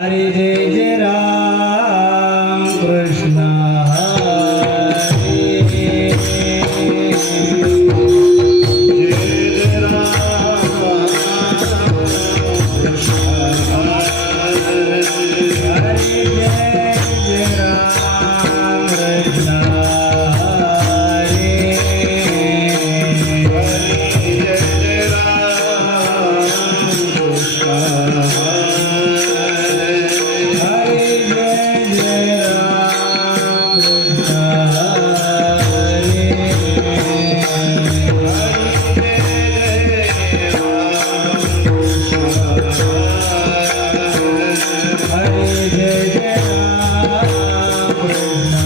हरे जय जय राम कृष्ण हरे जय जय राम कृष्ण हरे जय जय राम कृष्ण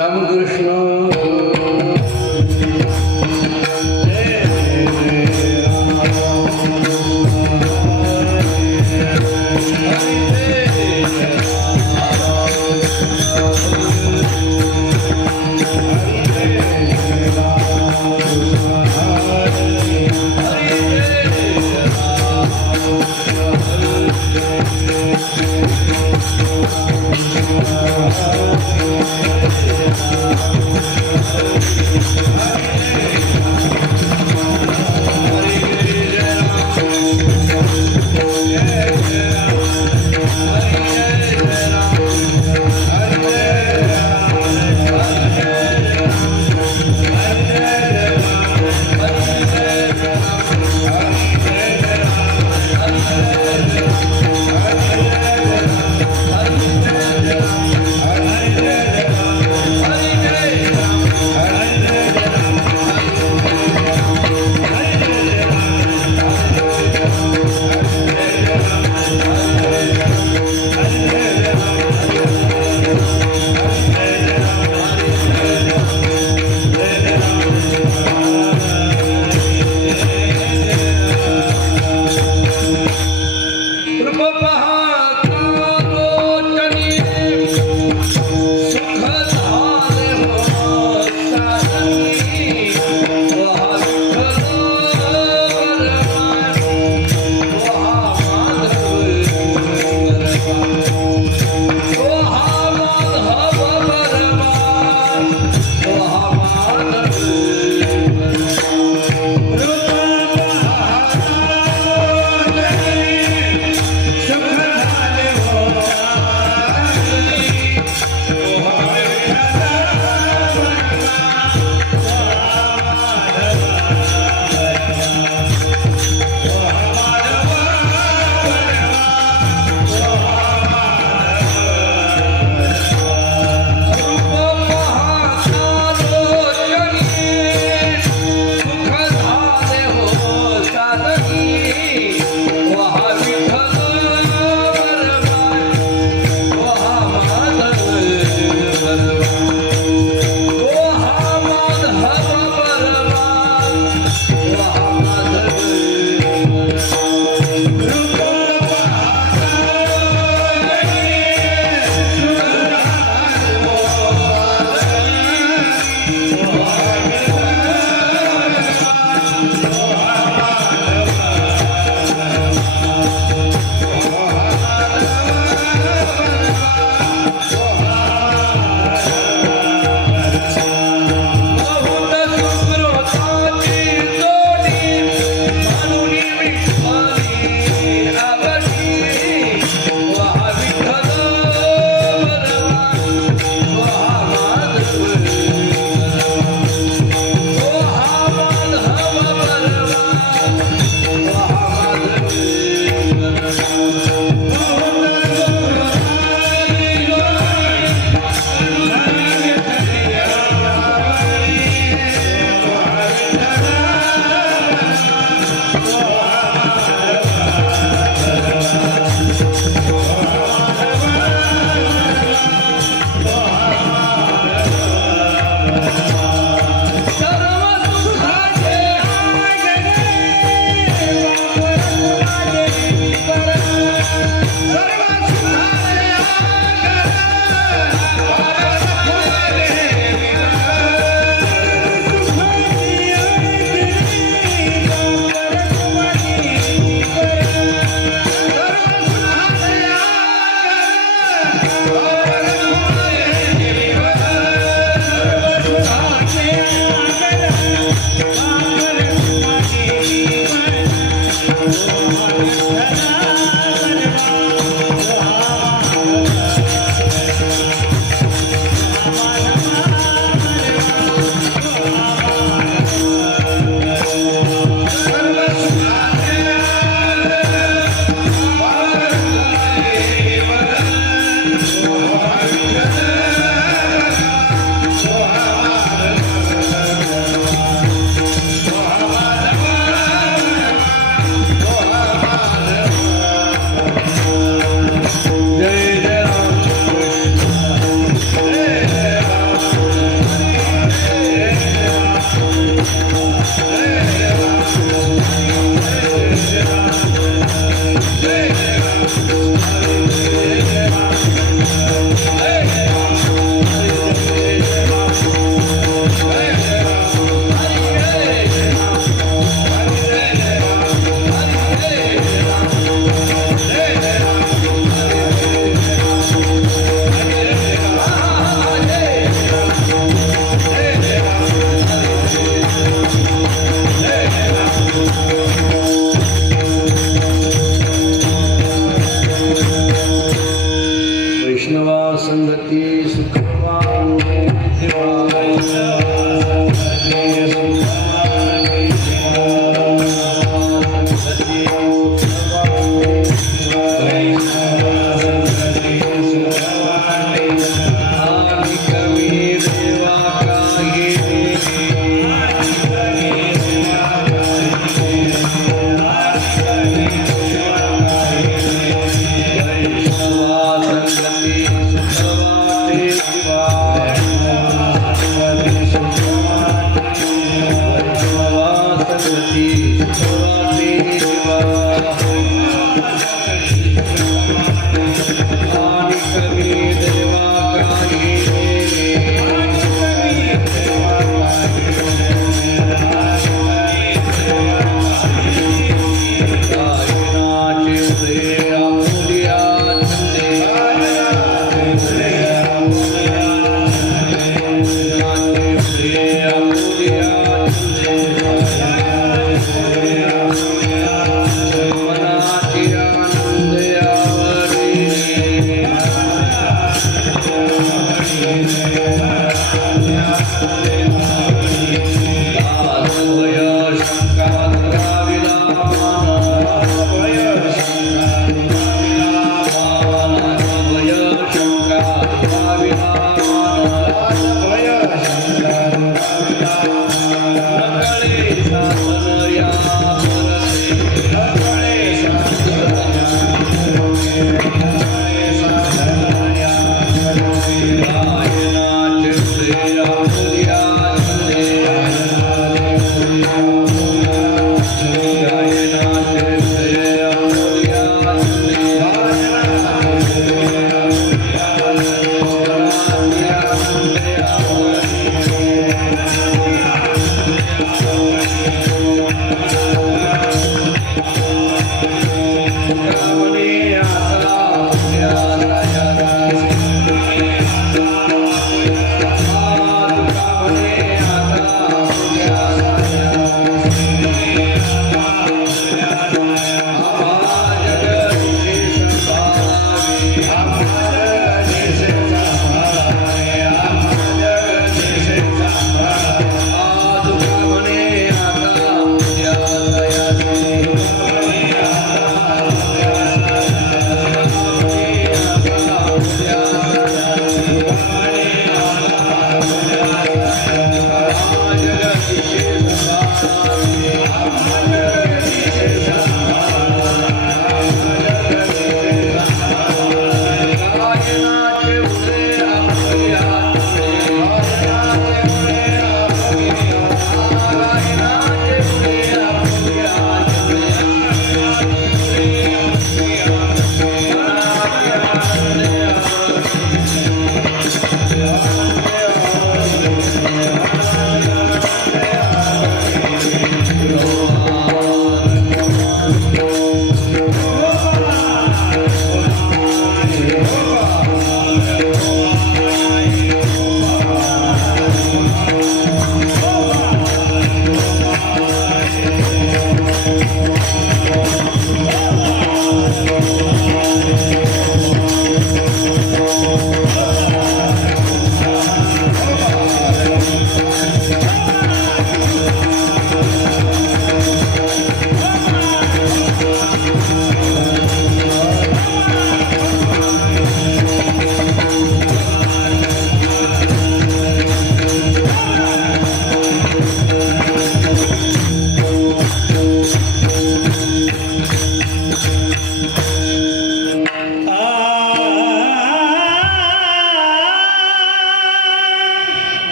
रामकृष्ण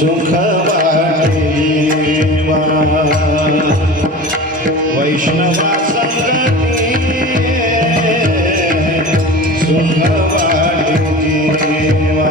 सुख वाटेवा वैष्णवा संगती सुख वाटेवा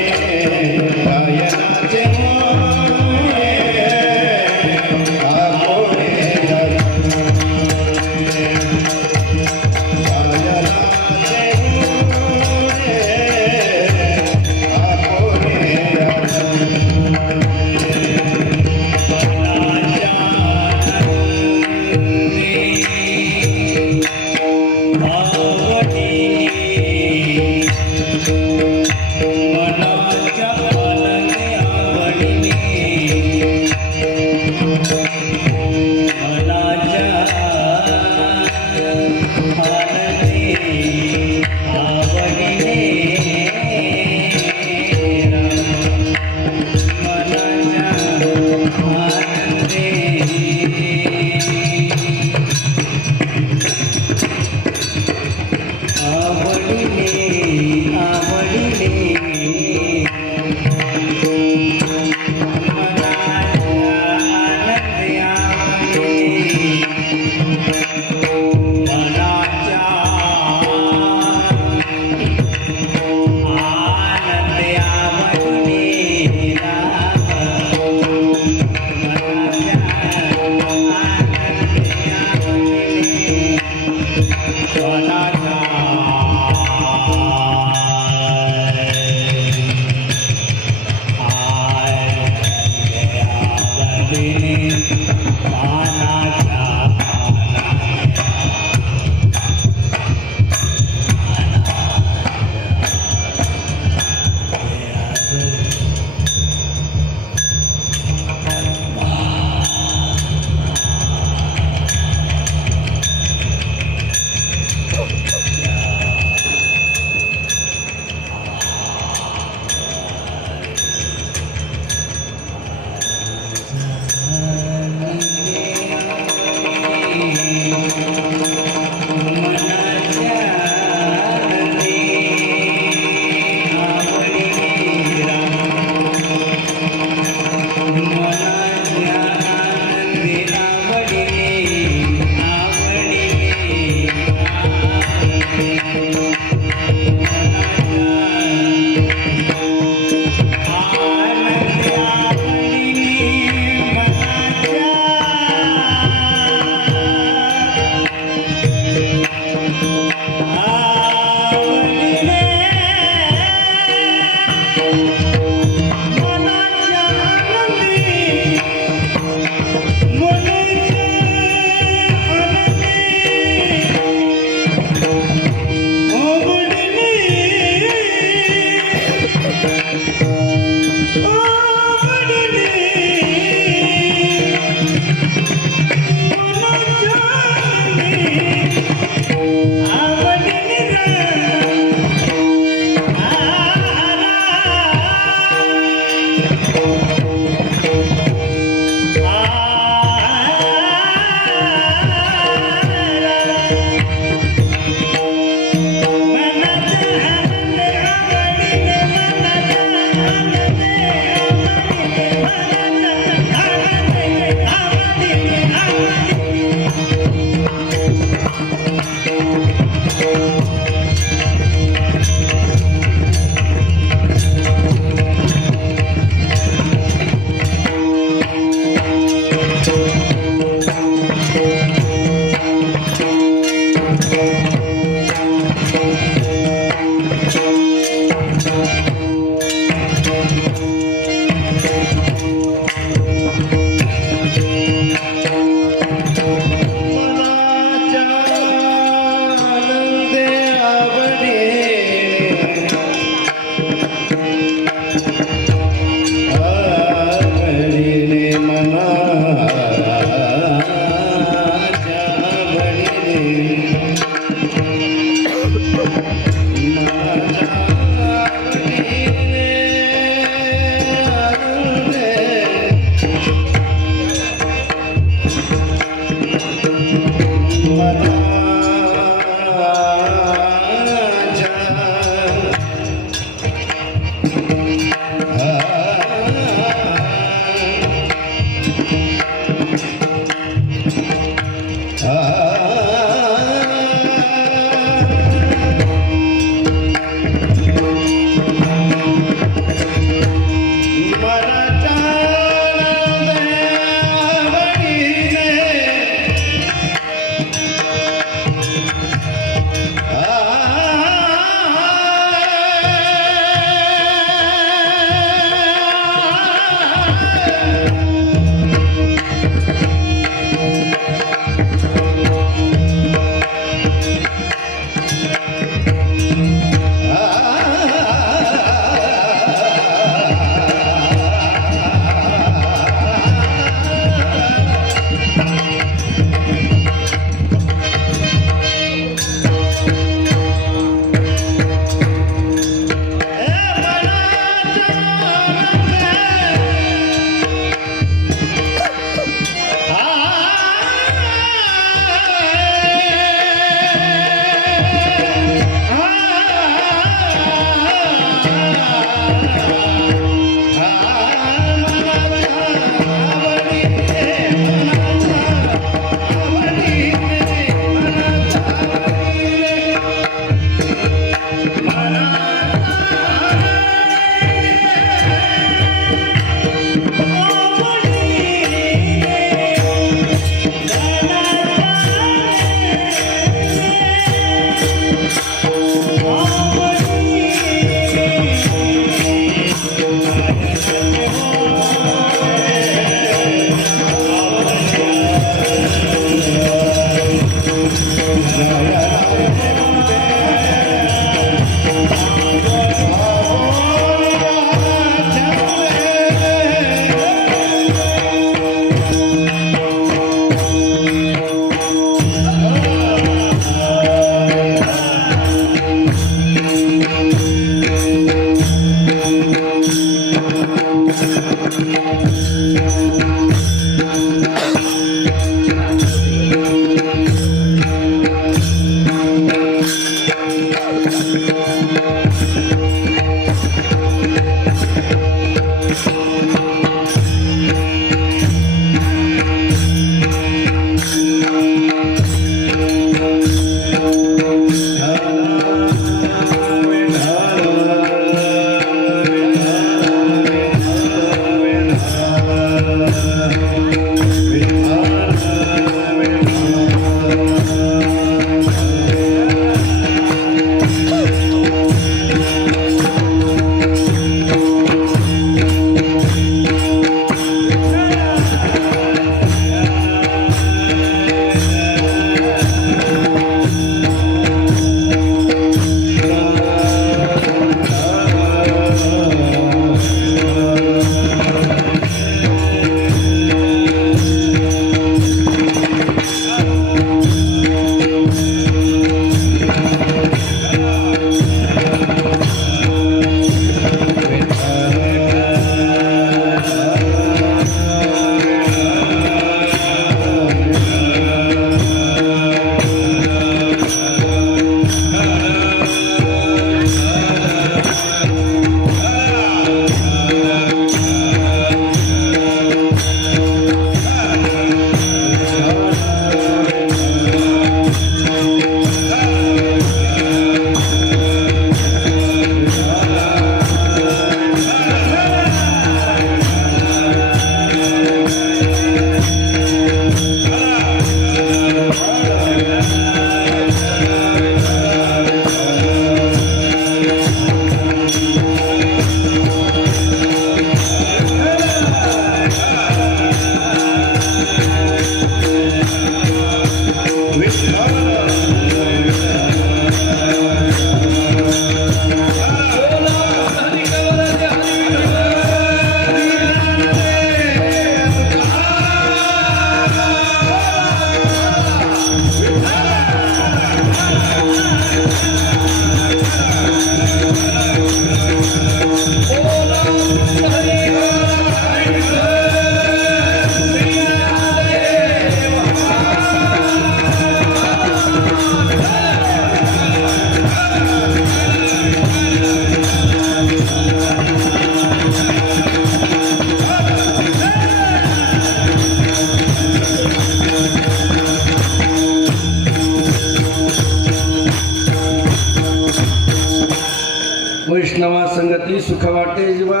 वैष्णवा संगती सुख वाटे जीवा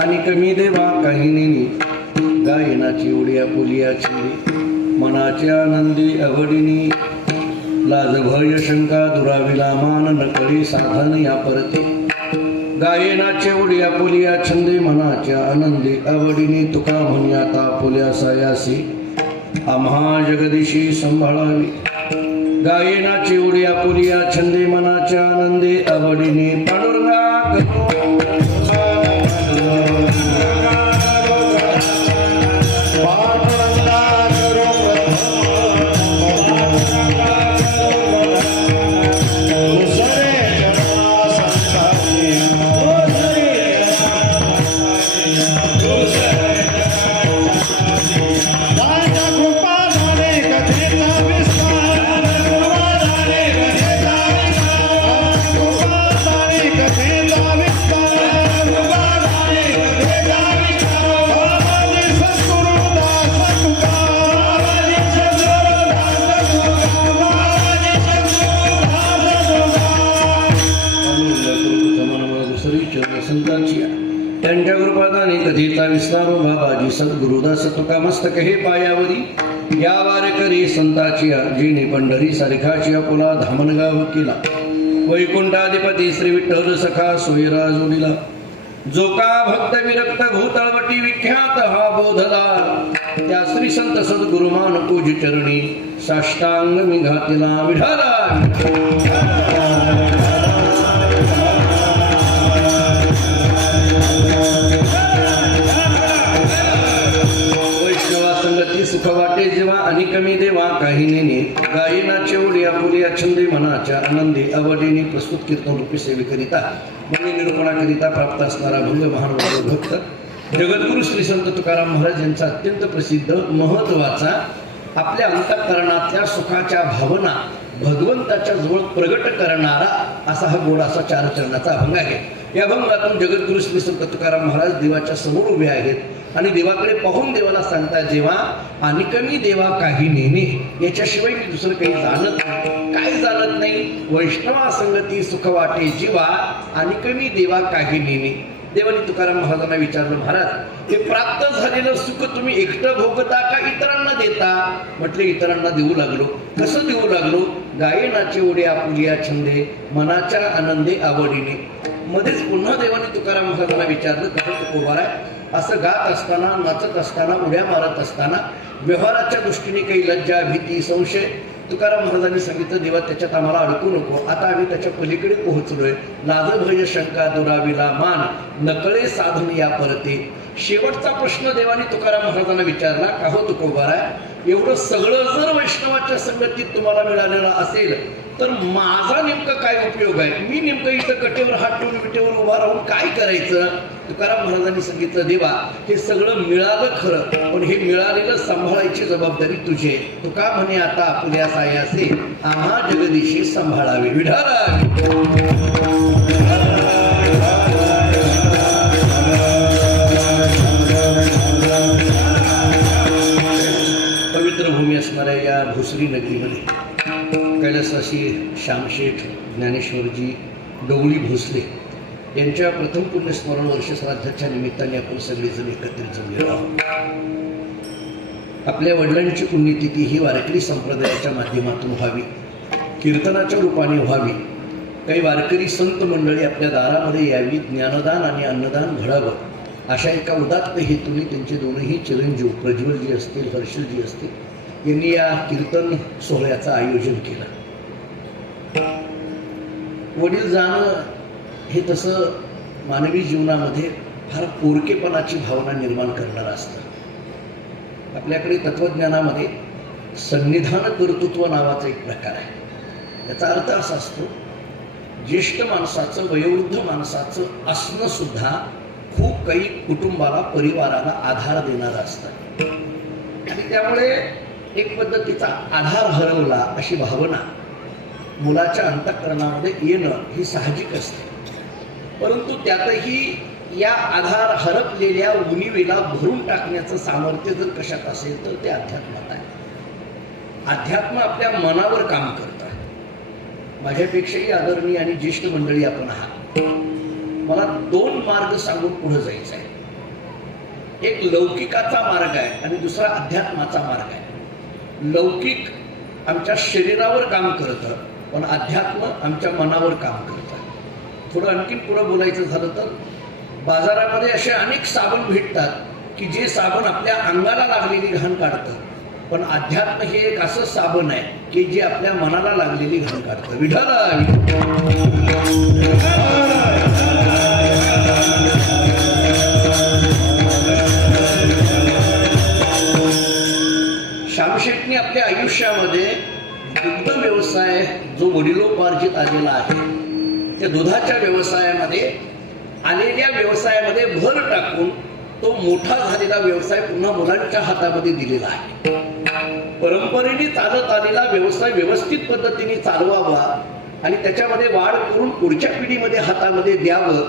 आणि कमी देवा काही नेनी गायनाची उड्या पुलिया छिंदी मनाची आनंदी आवडीनी लाज भय शंका दुराविला मान न करी साधन या परती गायनाचे उड्या पुलिया छंदे मनाच्या आनंदी आवडीनी तुका म्हणी आता पुल्या सायासी आम्हा जगदीशी संभाळावी गायनाची उड्या पुलिया छंदे मनाच्या आनंदी आवडीने पांडुरंगा त्यांच्या कृपादाने कधीचा विस्तारो बाबाजी सद्गुरुदास तुका मस्तक हे पायावरी या वारकरी संताची जिने पंढरी सारखाची अकोला धामणगाव केला वैकुंठाधिपती श्री विठ्ठल सखा सोयरा जोडीला जो का भक्त विरक्त भूतळवटी विख्यात हा बोधला त्या श्री संत सद्गुरुमान पूजी चरणी साष्टांग मी घातला विठाला सुख वाटे जेव्हा आणि कमी देवा काही नेने गायनाचे उड्या पुलिया छंदे मनाच्या आनंदी आवडीने प्रस्तुत कीर्तन रूपी सेवेकरिता म्हणजे निरूपणाकरिता प्राप्त असणारा भंग महान भक्त जगद्गुरु श्री संत तुकाराम महाराज यांचा अत्यंत प्रसिद्ध महत्वाचा आपल्या अंतःकरणातल्या सुखाच्या भावना भगवंताच्या जवळ प्रगट करणारा असा हा गोडासा चार चरणाचा अभंग आहे. या अभंगातून जगद्गुरु श्री संत तुकाराम महाराज देवाच्या समोर उभे आहेत आणि देवाकडे पाहून देवाला सांगतात देवा आणि कमी देवा काही नेणे याच्याशिवाय मी दुसरं काही जाणत नाही. काय जाणत नाही? वैष्णवा संगती सुख वाटे जीवा आणि कमी देवा काही नेणे. देवाने तुकाराम महाराजांना विचारलं महाराज हे प्राप्त झालेलं सुख तुम्ही एकटं भोगता का इतरांना देता? म्हटले इतरांना देऊ लागलो. कसं देऊ लागलो? गायनाचे उड्या पुलिया छंदे मनाच्या आनंदे आवडीने. मध्येच पुन्हा देवाने तुकाराम महाराजांना विचारलं कसं तू उभा आहे? असं गात असताना नाचत असताना उड्या मारत असताना व्यवहाराच्या दृष्टीने काही लज्जा भीती संशय तुकाराम महाराजांनी सांगितलं देवा त्याच्यात आम्हाला अडकू नको. आता आम्ही त्याच्या पलीकडे पोहोचलोय. लाज भय शंका दुराविला मान नकळे साधन या परते. शेवटचा प्रश्न देवाने तुकाराम महाराजांना विचारला का हो तुकोबारा एवढं सगळं जर वैष्णवाच्या संगतीत तुम्हाला मिळालेलं असेल तर माझा नेमकं काय उपयोग आहे? मी नेमकं इथं कटेवर हात ठेवून विटेवर उभा राहून काय करायचं? तुकाराम महाराजांनी सांगितलं देवा हे सगळं मिळालं खरं पण हे मिळालेलं सांभाळायची जबाबदारी तुझी आहे. तुका म्हणे आता आपल्या सायासे आम्हा जगदीशी सांभाळावे विठाला. पवित्र भूमी असणाऱ्या या भोसरी नगरीमध्ये कैलासवासी श्यामशेठ ज्ञानेश्वरजी डवळी भोसले यांच्या प्रथम पुण्यस्मरण वर्ष श्राद्धाच्या निमित्ताने आपण सगळेजण एकत्रित जमलेलो आहोत. आपल्या वडिलांची पुण्यतिथी ही वारकरी संप्रदायाच्या माध्यमातून व्हावी, कीर्तनाच्या रूपाने व्हावी. काही वारकरी संत मंडळी आपल्या दारामध्ये यावी, ज्ञानदान आणि अन्नदान घडावं अशा एका उदात्त हेतूने त्यांचे दोनही चिरंजीव प्रज्वलजी असतील हर्षलजी असतील यांनी या कीर्तन सोहळ्याचं आयोजन केलं. वडील जाणं हे तसं मानवी जीवनामध्ये फार पोरकेपणाची भावना निर्माण करणारं असतं. आपल्याकडे तत्वज्ञानामध्ये सन्निधान कर्तृत्व नावाचा एक प्रकार आहे. याचा अर्थ असा असतो ज्येष्ठ माणसाचं वयोवृद्ध माणसाचं असणं सुद्धा खूप काही कुटुंबाला परिवाराला आधार देणारं असतं आणि त्यामुळे एक पद्धतीचा आधार हरवला अशी भावना मुलाच्या अंतःकरणामध्ये येणं ही साहजिक असते. परंतु त्यातही या आधार हरपलेल्या उणिवेला भरून टाकण्याचं सामर्थ्य जर कशात असेल तर ते अध्यात्मात आहे. अध्यात्म आपल्या मनावर काम करतं. माझ्यापेक्षाही आदरणीय आणि ज्येष्ठ मंडळी आपण आहात. मला दोन मार्ग सांगून पुढे जायचं आहे. एक लौकिकाचा मार्ग आहे आणि दुसरा अध्यात्माचा मार्ग आहे. लौकिक आमच्या शरीरावर काम करतं, पण अध्यात्म आमच्या मनावर काम करतं. थोडं आणखीन पुढं बोलायचं झालं तर बाजारामध्ये असे अनेक साबण भेटतात की जे साबण आपल्या अंगाला लागलेली घाण काढतं, पण अध्यात्म हे एक असं साबण आहे की जे आपल्या मनाला लागलेली घाण काढतं. श्यामशेठनी आपल्या आयुष्यामध्ये दुग्ध व्यवसाय जो वडिलोपार्जित आलेला आहे, त्या दुधाच्या व्यवसायामध्ये आलेल्या व्यवसायामध्ये भर टाकून तो मोठा झालेला व्यवसाय पुन्हा मुलांच्या हातामध्ये दिलेला आहे. परंपरेने चालत आलेला व्यवसाय व्यवस्थित पद्धतीने चालवावा आणि त्याच्यामध्ये वाढ करून पुढच्या पिढीमध्ये हातामध्ये द्यावं,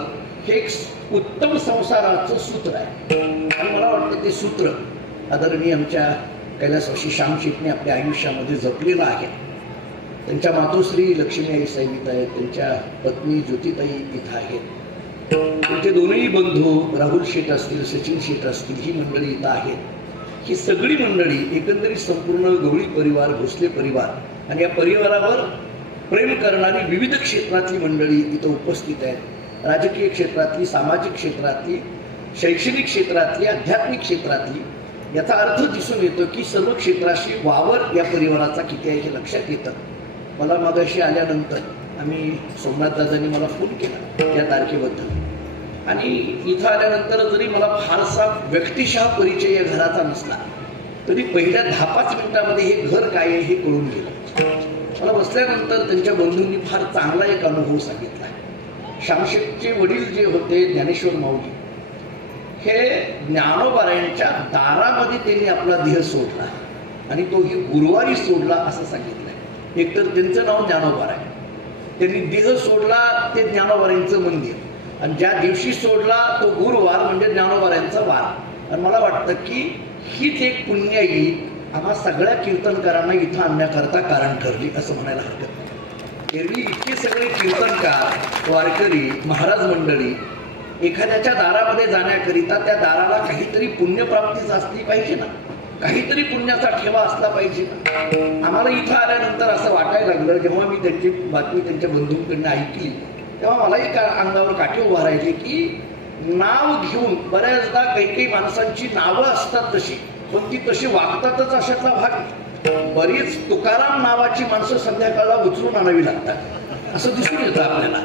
हे एक उत्तम संसाराचं सूत्र आहे. आणि मला वाटतं ते सूत्र आदरणीय आमच्या कैलासवासी श्यामशेठने आपल्या आयुष्यामध्ये जपलेलं आहे. त्यांच्या मातोश्री लक्ष्मी आई साहेब आहेत, त्यांच्या पत्नी ज्योतिताई इथं आहेत, त्यांचे दोन्ही बंधू राहुल शेठ असतील, सचिन शेठ असतील, ही मंडळी इथं आहेत. ही सगळी मंडळी एकंदरीत संपूर्ण गवळी परिवार, भोसले परिवार आणि या परिवारावर प्रेम करणारी विविध क्षेत्रातली मंडळी इथं उपस्थित आहेत. राजकीय क्षेत्रातली, सामाजिक क्षेत्रातली, शैक्षणिक क्षेत्रातली, आध्यात्मिक क्षेत्रातली. याचा अर्थ दिसून येतो की सर्व क्षेत्राशी वावर या परिवाराचा किती आहे हे लक्षात येतं. मला मागाशी आल्यानंतर आम्ही सोमनाथ दादांनी मला फोन केला या तारखेबद्दल आणि इथं आल्यानंतर जरी मला फारसा व्यक्तिशः परिचय या घराचा नसला तरी पहिल्या 10-5 मिनिटांमध्ये हे घर काय आहे हे कळून गेलं. मला बसल्यानंतर त्यांच्या बंधूंनी फार चांगला एक अनुभव सांगितला. श्यामशेठचे वडील जे होते ज्ञानेश्वर माऊली, हे ज्ञानोबारायांच्या दारामध्ये त्यांनी आपला देह सोडला आणि तो ही गुरुवारी सोडला असं सांगितलंय. एकतर त्यांचं नाव ज्ञानोबाराय, त्यांनी देह सोडला ते ज्ञानोबारायांचं मंदिर आणि ज्या दिवशी सोडला तो गुरुवार म्हणजे ज्ञानोबारायांचा वार. आणि मला वाटतं की हीच एक पुण्याई आम्हा सगळ्या कीर्तनकारांना इथं आणण्याकरता कारण ठरली असं म्हणायला हरकत नाही. एरवी इतके सगळे कीर्तनकार, वारकरी, महाराज मंडळी एखाद्याच्या दारामध्ये जाण्याकरिता त्या दाराला काहीतरी पुण्यप्राप्तीच असली पाहिजे ना, काहीतरी पुण्याचा ठेवा असला पाहिजे ना. आम्हाला इथं आल्यानंतर असं वाटायला लागलं, जेव्हा मी त्यांची बातमी त्यांच्या बंधूंकडनं ऐकली तेव्हा मलाही अंगावर काठी उभा राहिले की नाव घेऊन बऱ्याचदा काही माणसांची नावं असतात तशी, पण ती तशी वागतातच अशातला भाग. बरीच तुकाराम नावाची माणसं संध्याकाळला उचलून आणावी लागतात असं दिसून येतं आपल्याला.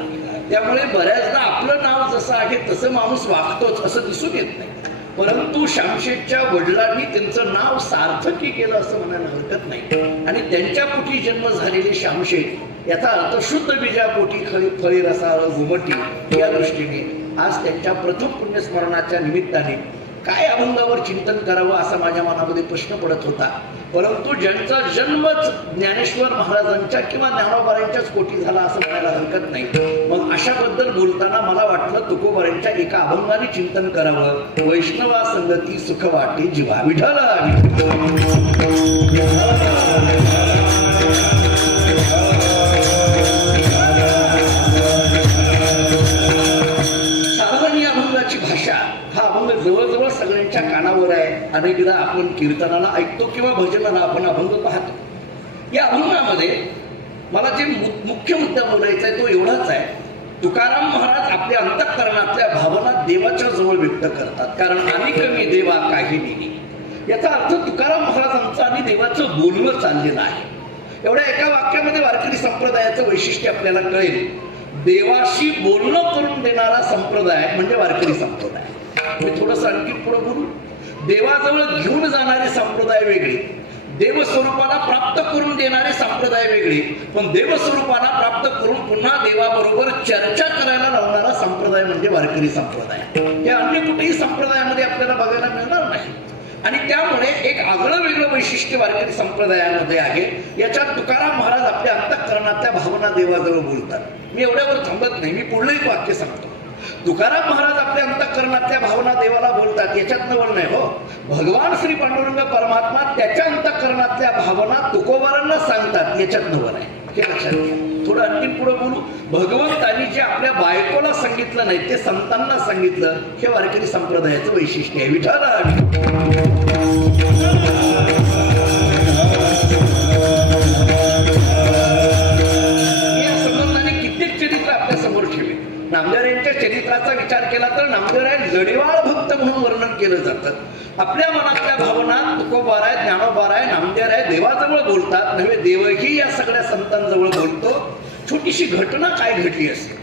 त्यामुळे बऱ्याचदा आपलं नाव जसं आहे तसं माणूस वागतोच असं दिसून येत नाही. परंतु श्यामशेठच्या वडिलांनी त्यांचं नाव सार्थकी केलं असं म्हणायला हरकत नाही. आणि त्यांच्या पोटी जन्म झालेले श्यामशेठ याचा अर्थ शुद्ध बीजापोटी फळी रसाळ घुमटी या दृष्टीने आज त्यांच्या प्रथम पुण्यस्मरणाच्या निमित्ताने काय अभंगावर चिंतन करावं असा माझ्या मनामध्ये प्रश्न पडत होता. परंतु ज्यांचा जन्मच ज्ञानेश्वर महाराजांच्या किंवा ज्ञानोबारांच्याच पोटी झाला असं म्हणायला हरकत नाही. मग अशाबद्दल बोलताना मला वाटलं तुकोबारांच्या एका अभंगाने चिंतन करावं. वैष्णवा संगती सुख वाटे जीवा विठ्ठला. साधारण या अभंगाची भाषा, हा अभंग जवळजवळ सगळ्यांच्या कानावर आहे. अनेकदा आपण कीर्तनाला ऐकतो किंवा भजनाला आपण अभंग पाहतो. या अभंगामध्ये मला जे मुख्य मुद्दा बोलायचा आहे तो एवढाच आहे. तुकाराम महाराज आपल्या अंतःकरणातल्या भावना देवाच्या जवळ व्यक्त करतात. कारण आणि कमी देवा काही नाही, याचा अर्थ तुकाराम महाराजांचं आणि देवाचं बोलणं चाललेलं आहे. एवढ्या एका वाक्यामध्ये वारकरी संप्रदायाचं वैशिष्ट्य आपल्याला कळेल. देवाशी बोलणं करून देणारा संप्रदाय म्हणजे वारकरी संप्रदाय. मी थोडंसं आणखी पुढे बोलू. देवाजवळ घेऊन जाणारे संप्रदाय वेगळे, देवस्वरूपाला प्राप्त करून देणारे संप्रदाय वेगळे, पण देवस्वरूपाला प्राप्त करून पुन्हा देवाबरोबर चर्चा करायला लावणारा संप्रदाय म्हणजे वारकरी संप्रदाय. हे अन्य कुठेही संप्रदायामध्ये आपल्याला बघायला मिळणार नाही. आणि त्यामुळे एक आगळं वेगळं वैशिष्ट्य वारकरी संप्रदायामध्ये आहे. याच्यात तुकाराम महाराज आपल्या अंतःकरणातल्या भावना देवाजवळ बोलतात. मी एवढ्यावर थांबत नाही, मी पुढलं एक वाक्य सांगतो. तुकाराम महाराज आपल्या अंतःकरणातल्या भावना देवाला बोलतात याच्यात नवल नाही हो. भगवान श्री पांडुरंग परमात्मा त्याच्या अंतःकरणातल्या भावना तुकोबारांना सांगतात याच्यात नवल आहे, हे लक्षात घ्या. थोडं आणखी पुढे बोलू. भगवंतांनी जे आपल्या बायकोला सांगितलं नाही ते संतांना सांगितलं, हे वारकरी संप्रदायाचं वैशिष्ट्य आहे. विठ्ठल नामदेवरायांच्या चरित्राचा विचार केला तर नामदेवराय लढीवाळ भक्त म्हणून वर्णन केलं जातं. आपल्या मनातल्या भावना तुकोबाराय, ज्ञानोबाराय, नामदेवराय देवाजवळ बोलतात नव्हे, देवही या सगळ्या संतांजवळ बोलतो. छोटीशी घटना काय घडली असेल.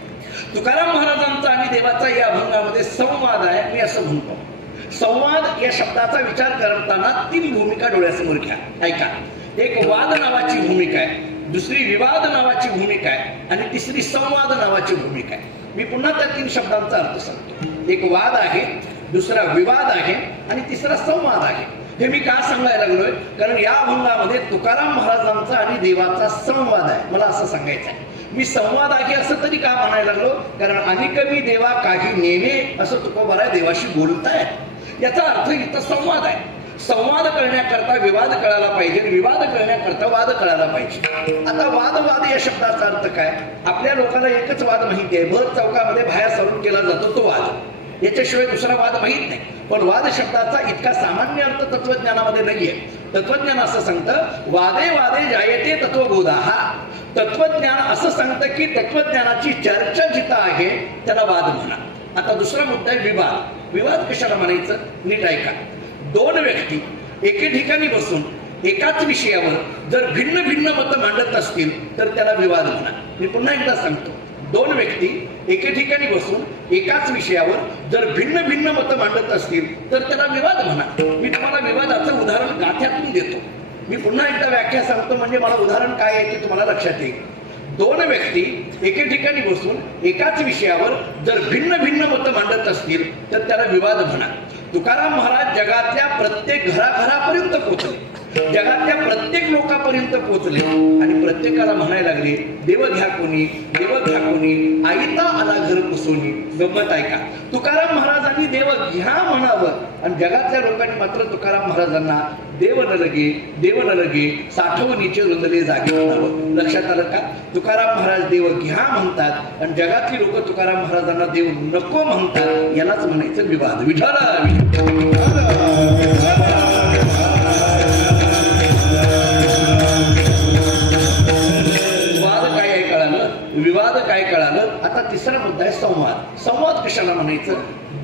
तुकाराम महाराजांचा आणि देवाचा या अभंगामध्ये संवाद आहे. मी असं म्हणतो, संवाद या शब्दाचा विचार करताना 3 भूमिका डोळ्यासमोर घ्या. ऐका. एक वाद नावाची भूमिका आहे, दुसरी विवाद नावाची भूमिका आहे आणि तिसरी संवाद नावाची भूमिका आहे. मी पुन्हा त्या 3 शब्दांचा अर्थ सांगतो. एक वाद आहे, दुसरा विवाद आहे आणि तिसरा संवाद आहे. हे मी का सांगायला लागलोय, कारण या अभंगामध्ये तुकाराम महाराजांचा आणि देवाचा संवाद आहे. मला असं सांगायचं आहे, मी संवाद आहे असं तरी का म्हणायला लागलो, कारण अनिकमी देवा काही नेणे असं तुकोबाराय देवाशी बोलतायत. याचा अर्थ इथं संवाद आहे. संवाद करण्याकरता विवाद कळायला पाहिजे, विवाद करण्याकरता वाद कळायला पाहिजे. आता वाद या शब्दाचा अर्थ काय. आपल्या लोकांना एकच वाद माहिती आहे, भर चौकामध्ये बाहेर सरून केला जातो तो वाद, याच्याशिवाय दुसरा वाद माहित नाही. पण वाद शब्दाचा इतका सामान्य अर्थ तत्वज्ञानामध्ये नाहीये. तत्वज्ञान असं सांगतं, वादे वादे जायते तत्वबोधा. तत्वज्ञान असं सांगतं की तत्वज्ञानाची चर्चा जिथं आहे त्याला वाद म्हणा. आता दुसरा मुद्दा आहे विवाद. विवाद कशाला म्हणायचं, नीट ऐका. 2 व्यक्ती एके ठिकाणी बसून एकाच विषयावर जर भिन्न भिन्न मतं मांडत असतील तर त्याला विवाद म्हणा. मी पुन्हा एकदा सांगतो, 2 व्यक्ती एके ठिकाणी बसून एकाच विषयावर जर भिन्न भिन्न मतं मांडत असतील तर त्याला विवाद म्हणा. मी तुम्हाला विवादाचं उदाहरण गाथ्यातून देतो. मी पुन्हा एकदा व्याख्या सांगतो म्हणजे मला उदाहरण काय आहे ते तुम्हाला लक्षात येईल. 2 व्यक्ती एके ठिकाणी बसून एकाच विषयावर जर भिन्न भिन्न मतं मांडत असतील तर त्याला विवाद म्हणा. तुकाराम महाराज जगातल्या प्रत्येक घराघरापर्यंत पोहोचले, जगातल्या प्रत्येक लोकांपर्यंत पोहोचले आणि प्रत्येकाला म्हणायला लागले, देव घ्या कोणी, देव घ्या कोणी, आईता आला घर पुसोनी. गंमत ऐका, तुकाराम महाराजांनी देव घ्या म्हणावं आणि जगातल्या लोकांनी मात्र तुकाराम महाराजांना देव न लगे, देव न लगे, साठवणीचे रुंदले जागे म्हणावं. लक्षात आलं का. तुकाराम महाराज देव घ्या म्हणतात आणि जगातली लोक तुकाराम महाराजांना देव नको म्हणतात. यालाच म्हणायचं विवाद. विठ्ठल विवाद काय कळालं. आता तिसरा मुद्दा आहे संवाद. संवाद कशाला म्हणायचं.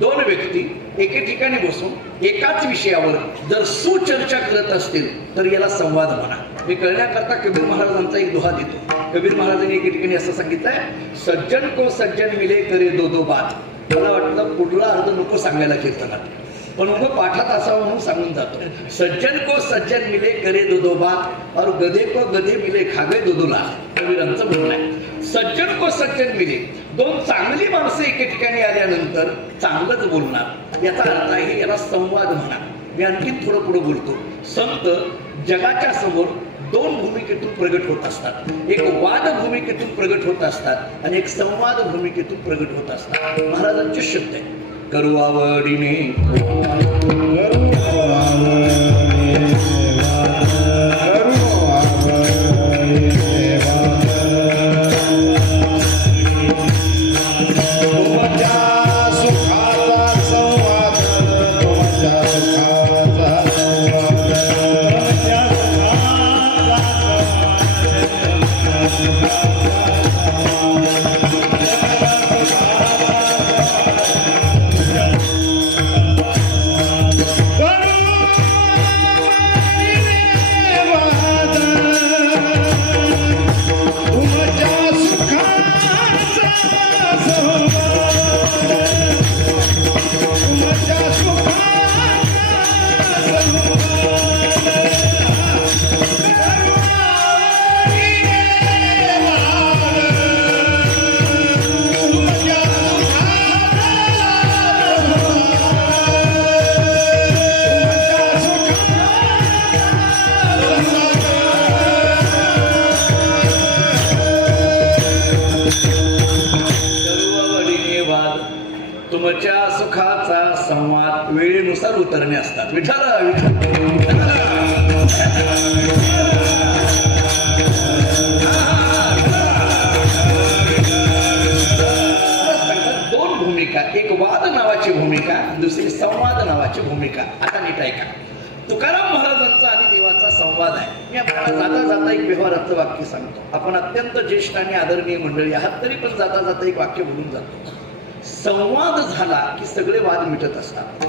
2 व्यक्ती एके ठिकाणी बसून एकाच विषयावर जर सुचर्चा करत असतील तर याला संवाद म्हणा. हे कळण्याकरता कबीर महाराजांचा एक दोहा देतो. कबीर महाराजांनी एके ठिकाणी असं सांगितलंय, सज्जन को सज्जन मिले करे दो बात. मला वाटलं पुढला अर्थ नको सांगायला कीर्तनात, पण मग पाठात असावं म्हणून सांगून जातो. सज्जन को सज्जन मिले करे दो बात और गधे को गधे मिले खावे दो लाख. कबीरांचं म्हणणं आहे, सज्जन को सज्जन मिले, 2 चांगली माणसं एके ठिकाणी आल्यानंतर चांगलंच बोलणार. याचा अर्थ आहे याला संवाद म्हणा. मी आणखी थोडं पुढे बोलतो. संत जगाच्या समोर 2 भूमिकेतून प्रगट होत असतात. एक वाद भूमिकेतून प्रगट होत असतात आणि एक संवाद भूमिकेतून प्रगट होत असतात. महाराजांचे शब्द आहे, करू आवडीने तुमच्या सुखाचा संवाद वेळेनुसार उतरणे असतात. विठ्ठल विठ्ठल भूमिका, एक वाद नावाची भूमिका, दुसरी संवाद नावाची भूमिका. आता नीट ऐका. तुकाराम महाराजांचा आणि देवाचा संवाद आहे. मी आपल्याला जाता जाता एक व्यवहाराचं वाक्य सांगतो. आपण अत्यंत ज्येष्ठ आणि आदरणीय मंडळी आहात, तरी पण जाता जाता एक वाक्य बोलून जातो. संवाद झाला की सगळे वाद मिटत असतात.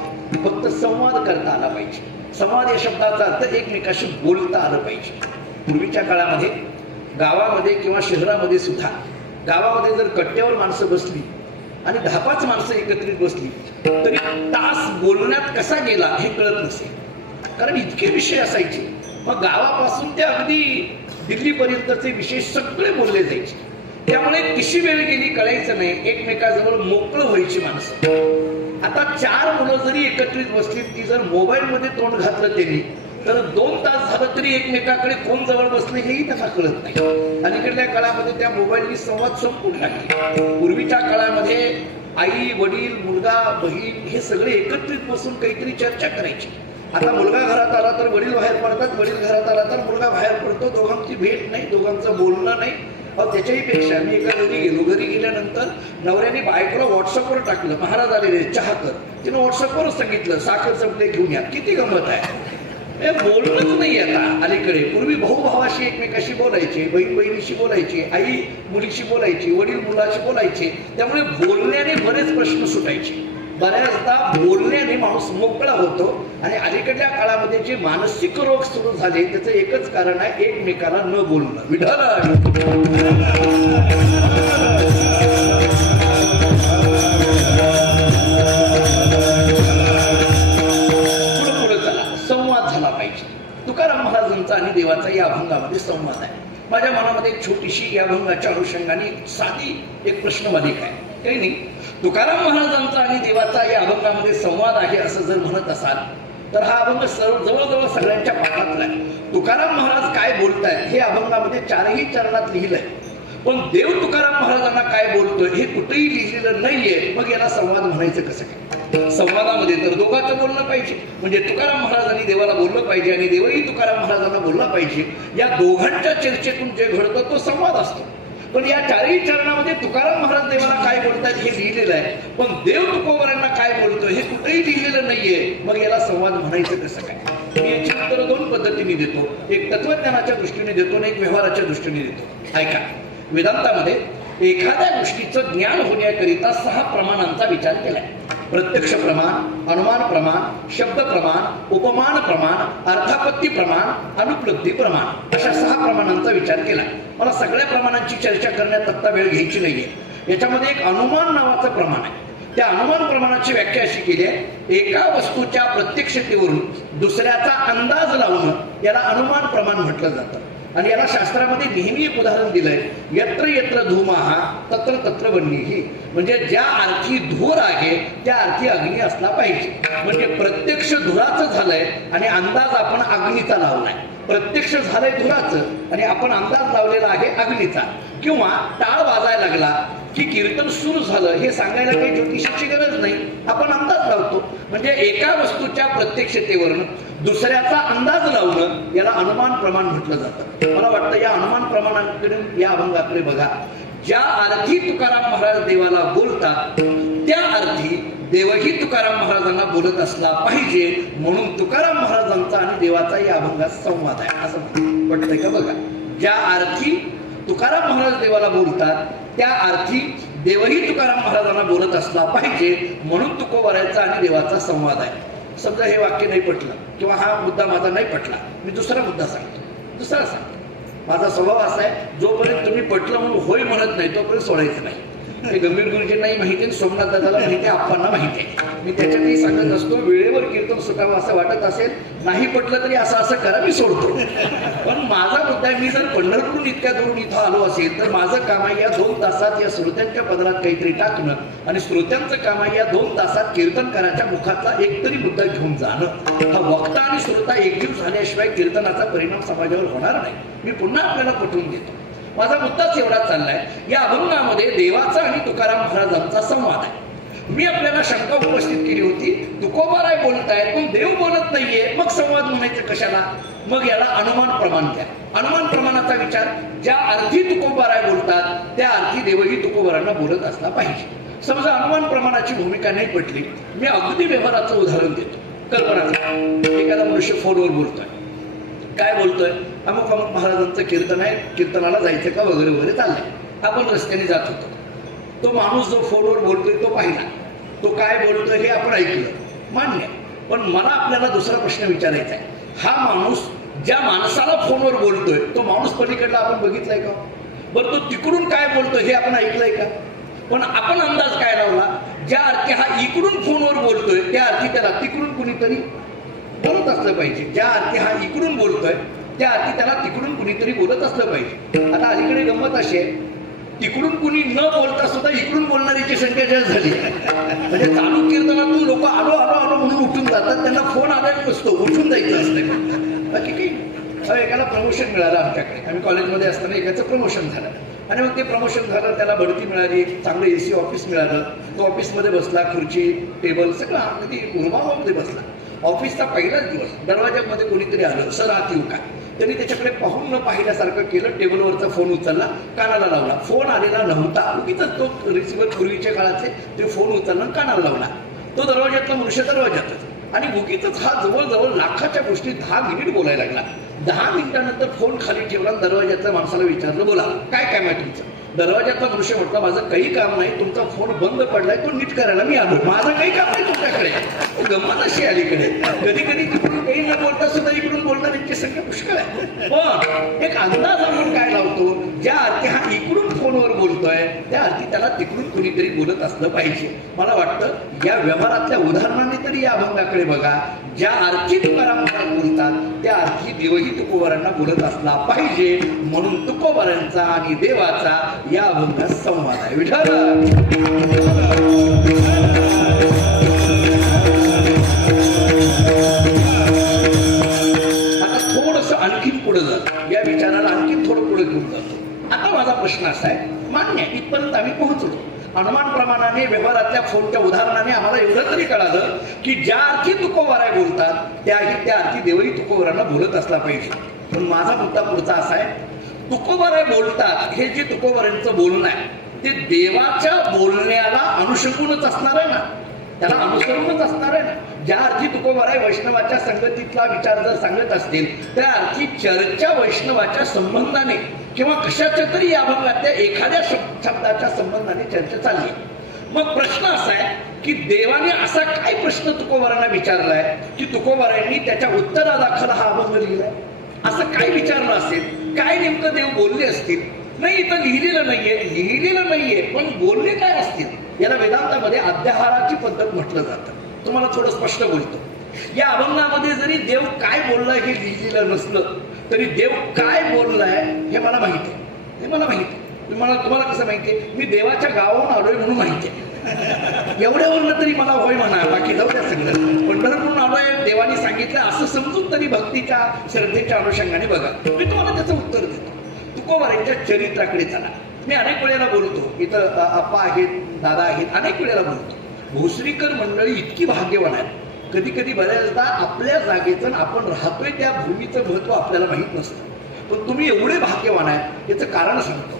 फक्त संवाद करता आला पाहिजे. संवाद या शब्दाचा अर्थ एकमेकाशी बोलता आलं पाहिजे. पूर्वीच्या काळामध्ये गावामध्ये किंवा शहरामध्ये सुद्धा, गावामध्ये जर कट्ट्यावर माणसं बसली आणि 10-5 माणसं एकत्रित बसली तरी तास बोलण्यात कसा गेला हे कळत नसे, कारण इतके विषय असायचे. मग गावापासून ते अगदी दिल्लीपर्यंतचे विषय सगळे बोलले जायचे. त्यामुळे किशी वेळ गेली कळायचं नाही, एकमेकाजवळ मोकळं व्हायची माणसं. आता 4 मुलं जरी एकत्रित बसली, ती जर मोबाईल मध्ये तोंड घातलं त्यांनी तर 2 तास झालं तरी एकमेकाकडे कोण जवळ बसले हेही त्यांना कळत नाही. अलीकडल्या काळामध्ये त्या मोबाईलनी संवाद संपून टाकले. पूर्वीच्या काळामध्ये आई वडील मुलगा बहीण हे सगळे एकत्रित बसून काहीतरी चर्चा करायची. आता मुलगा घरात आला तर वडील बाहेर पडतात, वडील घरात आला तर मुलगा बाहेर पडतो. दोघांची भेट नाही, दोघांचं बोलणं नाही. त्याच्याही पेक्षा मी एका घरी गेलो. घरी गेल्यानंतर नवऱ्याने बायकोला व्हॉट्सअपवर टाकलं, महाराज आलेले चहा कर. तिनं व्हॉट्सअपवरच सांगितलं साखर चपले घेऊन या. किती गंमत आहे. हे बोलणंच नाही आता अलीकडे. पूर्वी भाऊ भावाशी एकमेकाशी बोलायचे, बहीण बहिणीशी बोलायची, आई मुलीशी बोलायची, वडील मुलाशी बोलायचे. त्यामुळे बोलण्याने बरेच प्रश्न सुटायचे. बऱ्याचदा बोलण्याने माणूस मोकळा होतो. आणि अलीकडल्या काळामध्ये जे मानसिक रोग सुरू झाले त्याचं एकच कारण आहे, एकमेकाला न बोलणं. पुढे चला, संवाद झाला पाहिजे. तुकाराम महाराजांचा आणि देवाचा या अभंगामध्ये संवाद आहे. माझ्या मनामध्ये एक छोटीशी या अभंगाच्या अनुषंगाने साधी एक प्रश्नमालिका आहे. काही नाही, तुकाराम महाराजांचा आणि देवाचा या अभंगामध्ये संवाद आहे असं जर म्हणत असाल तर हा अभंग जवळजवळ सगळ्यांच्या पाठातला आहे. तुकाराम महाराज काय बोलतायत हे अभंगामध्ये 4ही चरणात लिहिलंय. पण देव तुकाराम महाराजांना काय बोलतोय हे कुठेही लिहिलेलं नाहीये. मग याला संवाद म्हणायचं कसं काय? संवादामध्ये तर दोघांचं बोलणं पाहिजे. म्हणजे तुकाराम महाराजांनी देवाला बोललं पाहिजे आणि देवही तुकाराम महाराजांना बोलला पाहिजे. या दोघांच्या चर्चेतून जे घडतं तो संवाद असतो. पण या 4ही चरणामध्ये तुकाराम महाराज देवाला काय बोलतात हे लिहिलेलं आहे. पण देव तुकोबारांना काय बोलतोय हे कुठेही लिहिलेलं नाहीये. मग याला संवाद म्हणायचं कसं काय? मी याची उत्तर 2 पद्धतीने देतो. एक तत्वज्ञानाच्या दृष्टीने देतो आणि एक व्यवहाराच्या दृष्टीने देतो. ऐका, वेदांतामध्ये एखाद्या गोष्टीचं ज्ञान होण्याकरिता 6 प्रमाणांचा विचार केलाय. प्रत्यक्ष प्रमाण, अनुमान प्रमाण, शब्द प्रमाण, उपमान प्रमाण, अर्थापत्ती प्रमाण, अनुपलब्धी प्रमाण अशा 6 प्रमाणांचा विचार केला. मला सगळ्या प्रमाणांची चर्चा करण्यात आत्ता वेळ घ्यायची नाहीये. याच्यामध्ये एक अनुमान नावाचं प्रमाण आहे. त्या अनुमान प्रमाणाची व्याख्या अशी केली आहे, एका वस्तूच्या प्रत्यक्षतेवरून दुसऱ्याचा अंदाज लावणं याला अनुमान प्रमाण म्हटलं जातं. आणि याला शास्त्रामध्ये नेहमी एक उदाहरण दिलंय, यत्र यत्र धूमाहा तत्र तत्र वह्निः. म्हणजे ज्या अर्थी धूर आहे त्या अर्थी अग्नी असला पाहिजे. म्हणजे प्रत्यक्ष धुराचं झालंय आणि अंदाज आपण अग्नीचा लावलाय. प्रत्यक्ष झालंय धुराचं आणि आपण अंदाज लावलेला आहे अग्नीचा. किंवा टाळ वाजायला लागला की कीर्तन सुरू झालं हे सांगायला काही ज्योतिषाची गरज नाही, आपण अंदाज लावतो. म्हणजे एका वस्तूच्या प्रत्यक्षतेवरून दुसऱ्याचा अंदाज लावणं याला अनुमान प्रमाण म्हटलं जातं. मला वाटतं या अनुमान प्रमाणाकडे या अभंगाकडे बघा. ज्या अर्थी तुकाराम महाराज देवाला बोलतात त्या अर्थी देवही तुकाराम महाराजांना बोलत असला पाहिजे. म्हणून तुकाराम महाराजांचा आणि देवाचा या अभंगात संवाद आहे असं वाटतंय का? बघा, ज्या अर्थी तुकाराम महाराज देवाला बोलतात त्या अर्थी देवही तुकाराम महाराजांना बोलत असला पाहिजे. म्हणून तुकोबाराचा आणि देवाचा संवाद आहे. समजा हे वाक्य नाही पटलं किंवा हा मुद्दा माझा नाही पटला, मी दुसरा मुद्दा सांगतो. दुसरा सांगतो. माझा स्वभाव असा आहे, जोपर्यंत तुम्ही पटलं म्हणून होय म्हणत नाही तोपर्यंत सोडायचं नाही. हे गंभीर गुरुजींनाही माहिती आहे, सोमनाथ दादाला माहिती आहे, आप्पांना माहिती आहे. मी त्याच्यातही सांगत असतो, वेळेवर कीर्तन सुटावं असं वाटत असेल, नाही पटलं तरी असं असं करा, मी सोडतो. पण माझा मुद्दा आहे, मी जर पंढरपूरून इतक्या दूरून इथं आलो असेल तर माझं काम आहे या 2 तासात या श्रोत्यांच्या पदरात काहीतरी टाकणं आणि श्रोत्यांचं काम आहे या 2 तासात कीर्तनकाराच्या मुखातला एकतरी मुद्दा घेऊन जाणं. हा वक्ता आणि श्रोता एकजीव झाल्याशिवाय कीर्तनाचा परिणाम समाजावर होणार नाही. मी पुन्हा आपल्याला पटवून देतो. माझा मुद्दाच एवढा चाललाय, या अभंगामध्ये देवाचा आणि तुकाराम महाराजांचा संवाद आहे. मी आपल्याला शंका उपस्थित केली होती, तुकोबाराय बोलतायत पण देव बोलत नाहीये, मग संवाद म्हणायचं कशाला? मग याला अनुमान प्रमाण द्या. अनुमान प्रमाणाचा विचार, ज्या अर्थी तुकोबाराय बोलतात त्या अर्थी देवही तुकोबारांना बोलत असला पाहिजे. समजा अनुमान प्रमाणाची भूमिका नाही पटली, मी अगदी व्यवहाराचं उदाहरण देतो. कल्पना करा, एखादा मनुष्य फोनवर बोलतोय. काय बोलतोय? अमुक अमुक महाराजांचं कीर्तन आहे, कीर्तनाला जायचं का वगैरे वगैरे चाललंय. आपण रस्त्याने जात होतो. तो माणूस जो फोनवर बोलतोय तो पाहिला, तो काय बोलतोय हे आपण ऐकलं, मान्य. पण मला आपल्याला दुसरा प्रश्न विचारायचा आहे. हा माणूस ज्या माणसाला फोनवर बोलतोय तो माणूस पलीकडला आपण बघितलाय का? बरं, तो तिकडून काय बोलतोय हे आपण ऐकलंय का? पण आपण अंदाज काय लावला? ज्या अर्थी हा इकडून फोनवर बोलतोय त्या अर्थी त्याला तिकडून कुणीतरी बोलत असलं पाहिजे. ज्या अर्थी हा इकडून बोलतोय त्या अर्थी त्याला तिकडून कुणीतरी बोलत असलं पाहिजे. आता अलीकडे गंमत अशी आहे, तिकडून कुणी न बोलता सुद्धा इकडून बोलणारीची संख्या जास्त झाली. म्हणजे चालू कीर्तनातून लोक आलो आलो आलो म्हणून उठून जातात. त्यांना फोन आलेला नसतो, उठून जायचं असतं. बाकी काही एकाला प्रमोशन मिळालं आमच्याकडे. आम्ही कॉलेजमध्ये असताना एकाचं प्रमोशन झालं आणि मग ते प्रमोशन झालं, त्याला बढती मिळाली, चांगलं AC ऑफिस मिळालं. तो ऑफिसमध्ये बसला, खुर्ची टेबल सगळं अगदी रुमामध्ये बसला. ऑफिसचा पहिलाच दिवस दरवाजामध्ये कोणीतरी आलं, सर आत येऊ का? त्यांनी त्याच्याकडे पाहून न पाहिल्यासारखं केलं, टेबलवरचा फोन उचलला, कानाला लावला. फोन आलेला नव्हता, उगीच तो रिसिव्हर पूर्वीच्या काळाचे ते फोन उचलला, कानाला लावला. तो दरवाजातला मनुष्य दरवाजातच आणि उगीच हा जवळजवळ लाखाच्या गोष्टी 10 मिनिट बोलायला लागला. 10 मिनिटानंतर फोन खाली ठेवला, दरवाजातल्या माणसाला विचारलं, बोला काय काम आहे तुमचं? दरवाजातला मनुष्य म्हटला, माझं काही काम नाही, तुमचा फोन बंद पडलाय, तो नीट करायला मी आलो, माझं काही काम नाही तुमच्याकडे. गंमत अशी अलीकडे कधी कधी तिकडून काही न बोलता सुद्धा इकडून बोलणाऱ्यांची संख्या पुष्कळ आहे. पण एक अंदाज आपण काय लावतो? ज्या अर्थी हा इकडून फोनवर बोलतोय त्या अर्थी त्याला तिकडून कुणीतरी बोलत असलं पाहिजे. मला वाटतं या व्यवहारातल्या उदाहरणाने तरी या अभंगाकडे बघा. ज्या अर्थी तुकाराम महाराज बोलतात त्या अर्थी देवही तुकोबारांना बोलत असला पाहिजे. म्हणून तुकोबारांचा आणि देवाचा या अभंगात संवाद आहे. विठ्ठल आता थोडस आणखीन पुढे जातो, या विचाराला आणखीन थोडं पुढे घेऊन जातो. आता माझा प्रश्न असा आहे, मान्य इथपर्यंत आम्ही पोहोचलो. अनुमान प्रमाणाने व्यवहारातल्या फोनच्या उदाहरणाने आम्हाला एवढं तरी कळालं की ज्या अर्थी तुकोबाराय बोलतात त्या अर्थी देवही तुकोबारांना बोलत असला पाहिजे. पण माझा मुद्दा पुढचा असा आहे, तुकोबाराय बोलतात हे जे तुकोबारांचं बोलणं आहे ते देवाच्या बोलण्याला अनुसंगूनच असणार आहे ना, त्याला अनुसरूनच असणार आहे ना. ज्या अर्थी तुकोबाराय वैष्णवाच्या संगतीतला विचार जर सांगत असतील त्या अर्थी चर्चा वैष्णवाच्या संबंधाने किंवा कशाच्या तरी या भागातल्या एखाद्या शब्दाच्या संबंधाने चर्चा चालली. मग प्रश्न असा आहे की देवाने असा काय प्रश्न तुकोबारांना विचारलाय की तुकोबारांनी त्याच्या उत्तरादाखल हा अभंग लिहिलाय? असं काय विचारलं असेल? काय नेमकं देव बोलले असतील? नाही, इथं लिहिलेलं नाहीये पण बोलले काय असतील? याला वेदांतामध्ये अध्याहाराची पद्धत म्हटलं जातं. तुम्हाला थोडं स्पष्ट बोलतो. या अभंगामध्ये जरी देव काय बोललाय हे लिहिलेलं नसलं तरी देव काय बोललाय हे मला माहिती आहे. तुम्हाला कसं माहितीये? मी देवाच्या गावाहून आलोय म्हणून माहिती आहे. एवढ्यावरनं तरी मला होय म्हणा, बाकी जाऊ द्या सगळं. पंढरपूरून आलोय, देवानी सांगितलं असं समजून तरी भक्तीच्या श्रद्धेच्या अनुषंगाने बघा. मी तुम्हाला त्याचं उत्तर देतो. तुकोबारांच्या चरित्राकडे चला. मी अनेक वेळेला बोलतो, इथं आप्पा आहेत, दादा आहेत, अनेक वेळेला बोलतो. भोसरीकर मंडळी इतकी भाग्यवान आहेत. कधी कधी बऱ्याचदा आपल्या जागेचं आपण राहतोय त्या भूमीचं महत्व आपल्याला माहीत नसतं. पण तुम्ही एवढे भाग्यवान आहेत याचं कारण सांगतो.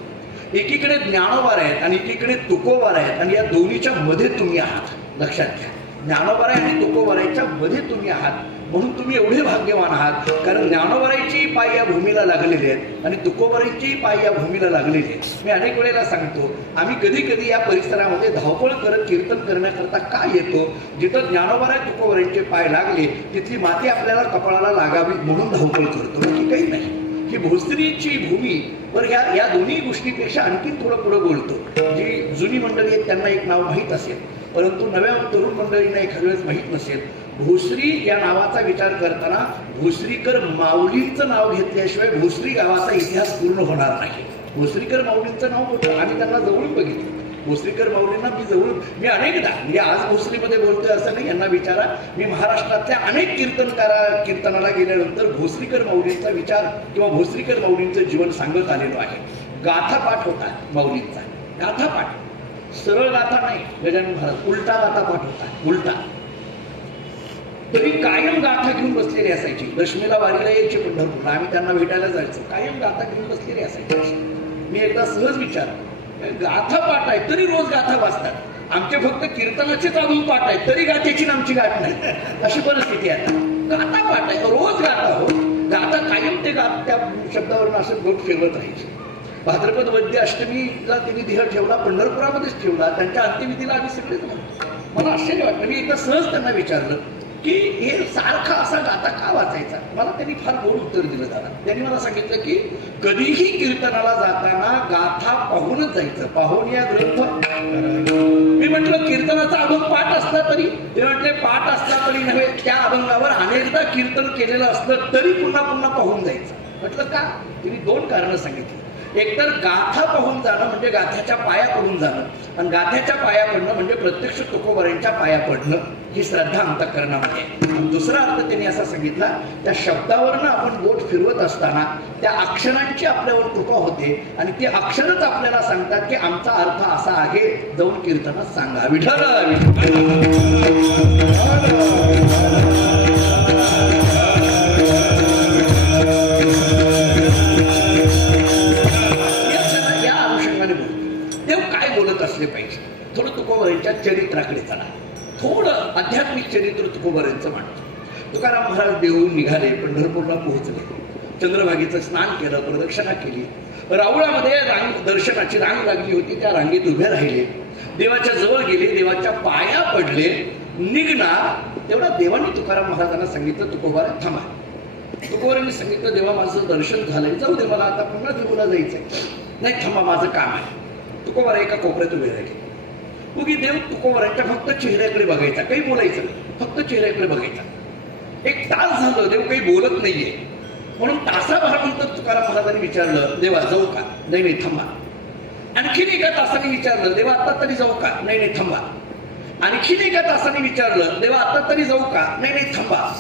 एकीकडे ज्ञानोबार आहेत आणि एकीकडे तुकोबार आहेत आणि या दोन्हीच्या मध्ये तुम्ही आहात. लक्षात घ्या, ज्ञानोबाराय आणि तुकोबारायच्या मध्ये तुम्ही आहात म्हणून तुम्ही एवढे भाग्यवान आहात. कारण ज्ञानोबारायची पाय या भूमीला लागलेले आहेत आणि तुकोबारायची पाय या भूमीला लागलेले आहेत. मी अनेक वेळेला सांगतो, आम्ही कधी कधी या परिसरामध्ये धावपळ करत कीर्तन करण्याकरता का येतो? जिथं ज्ञानोबाराय तुकोबारायचे पाय लागले तिथली माती आपल्याला कपाळाला लागावी म्हणून धावपळ करतो, बाकी काही नाही. ही भोसरीची भूमी वर या दोन्ही गोष्टीपेक्षा आणखीन थोडं पुढं बोलतो. जी जुनी मंडळी आहेत त्यांना एक नाव माहीत असेल, परंतु नव्या तरुण मंडळींना एखाद्या वेळेस माहीत नसेल. भोसरी या नावाचा विचार करताना भोसरीकर माऊलींचं नाव घेतल्याशिवाय भोसरी गावाचा इतिहास पूर्ण होणार नाही. भोसरीकर माऊलींचं नाव होतं, आम्ही त्यांना जवळून बघितलं. भोसरीकर माऊलींना मी अनेकदा, म्हणजे आज भोसरीमध्ये बोलतोय असं नाही, यांना विचारा. मी महाराष्ट्रातल्या अनेक कीर्तनाला गेल्यानंतर भोसरीकर माऊलींचा विचार किंवा भोसरीकर माऊलींचं जीवन सांगत आलेलो आहे. गाथापाठ होता माऊलींचा, गाथापाठ, सरळ गाथा नाही गजानन महाराज, उलटा गाथापाठ होता, उलटा. तरी कायम गाथा घेऊन बसलेली असायची. दशमीला वारीला यायची पंढरपूरला, आम्ही त्यांना भेटायला जायचो, कायम गाथा घेऊन बसलेली असायची. मी एकदा सहज विचार, गाथा पाठ आहे तरी रोज गाथा वाचतात, आमचे फक्त कीर्तनाचेच अजून पाठ आहेत, तरी गात्याची आमची गाठ नाही, अशी परिस्थिती आहे आता. गाता पाठ आहे, रोज गाता हो, गाता कायम ते गात त्या शब्दावरून असं बोट फिरवत राहायचे. भाद्रपद वैद्य अष्टमीला त्यांनी देह ठेवला, पंढरपुरामध्येच ठेवला, त्यांच्या अंत्यविधीला आम्ही सगळेच म्हणतो. मला आश्चर्य वाटलं, मी एकदा सहज त्यांना विचारलं की हे सारखा असा गाता का वाचायचा. मला त्यांनी फार गोड उत्तर दिलं दादा. त्यांनी मला सांगितलं की कधीही कीर्तनाला जाताना गाथा पाहूनच जायचं, पाहून या ग्रंथ. मी म्हटलं कीर्तनाचा अभंग पाठ असला तरी, ते म्हटले पाठ असला तरी नव्हे, त्या अभंगावर अनेकदा कीर्तन केलेलं असलं तरी पुन्हा पुन्हा पाहून जायचं. म्हटलं का? त्यांनी 2 कारणं सांगितली. एकतर गाथा पाहून जाणं म्हणजे गाथ्याच्या पाया पडून जाणं, आणि गाथ्याच्या पाया पडणं म्हणजे प्रत्यक्ष तुकोबारांच्या पाया पडणं, ही श्रद्धा अंतःकरणामध्ये. आणि दुसरा अर्थ त्यांनी असा सांगितला, त्या शब्दावरनं आपण बोट फिरवत असताना त्या अक्षरांची आपल्यावर कृपा होते, आणि ते अक्षरच आपल्याला सांगतात की आमचा अर्थ असा आहे, जाऊन कीर्तनात सांगा विठ्ठल. पाहिजे. थोडं तुकोबारांच्या चरित्राकडे चला, थोडं आध्यात्मिक चरित्र तुकोबारांचं मांडतो. तुकाराम महाराज देहून निघाले, पंढरपूरला पोहोचले, चंद्रभागेचं स्नान केलं, प्रदक्षिणा केली, राऊळामध्ये दर्शनाची रांग लागली होती, त्या रांगेत उभे राहिले, देवाच्या जवळ गेले, देवाच्या पाया पडले, निघणार तेवढा देवानी तुकाराम महाराजांना सांगितलं, तुकोबारा थांबा. तुकोबारांनी सांगितलं, देवा माझं दर्शन झालंय, जाऊ दे, मला आता पुन्हा देऊला जायचंय. नाही, थांबा, माझं काम आहे. तुकोबारा एका कोपऱ्यात उभे राहिले. उगी देव तुकोबारांच्या फक्त चेहऱ्याकडे बघायचा, काही बोलायचं, फक्त चेहऱ्याकडे बघायचा. 1 तास झालं, देव काही बोलत नाहीये. म्हणून तासाभरानंतर तुकाराम महाराजांनी विचारलं, देवा जाऊ का? नाही नाही, थांबा. आणखीन एका तासाने विचारलं, देवा आता तरी जाऊ का? नाही नाही, थांबा. आणखीन एका तासाने विचारलं, देवा आता तरी जाऊ का? नाही नाही, थांबा.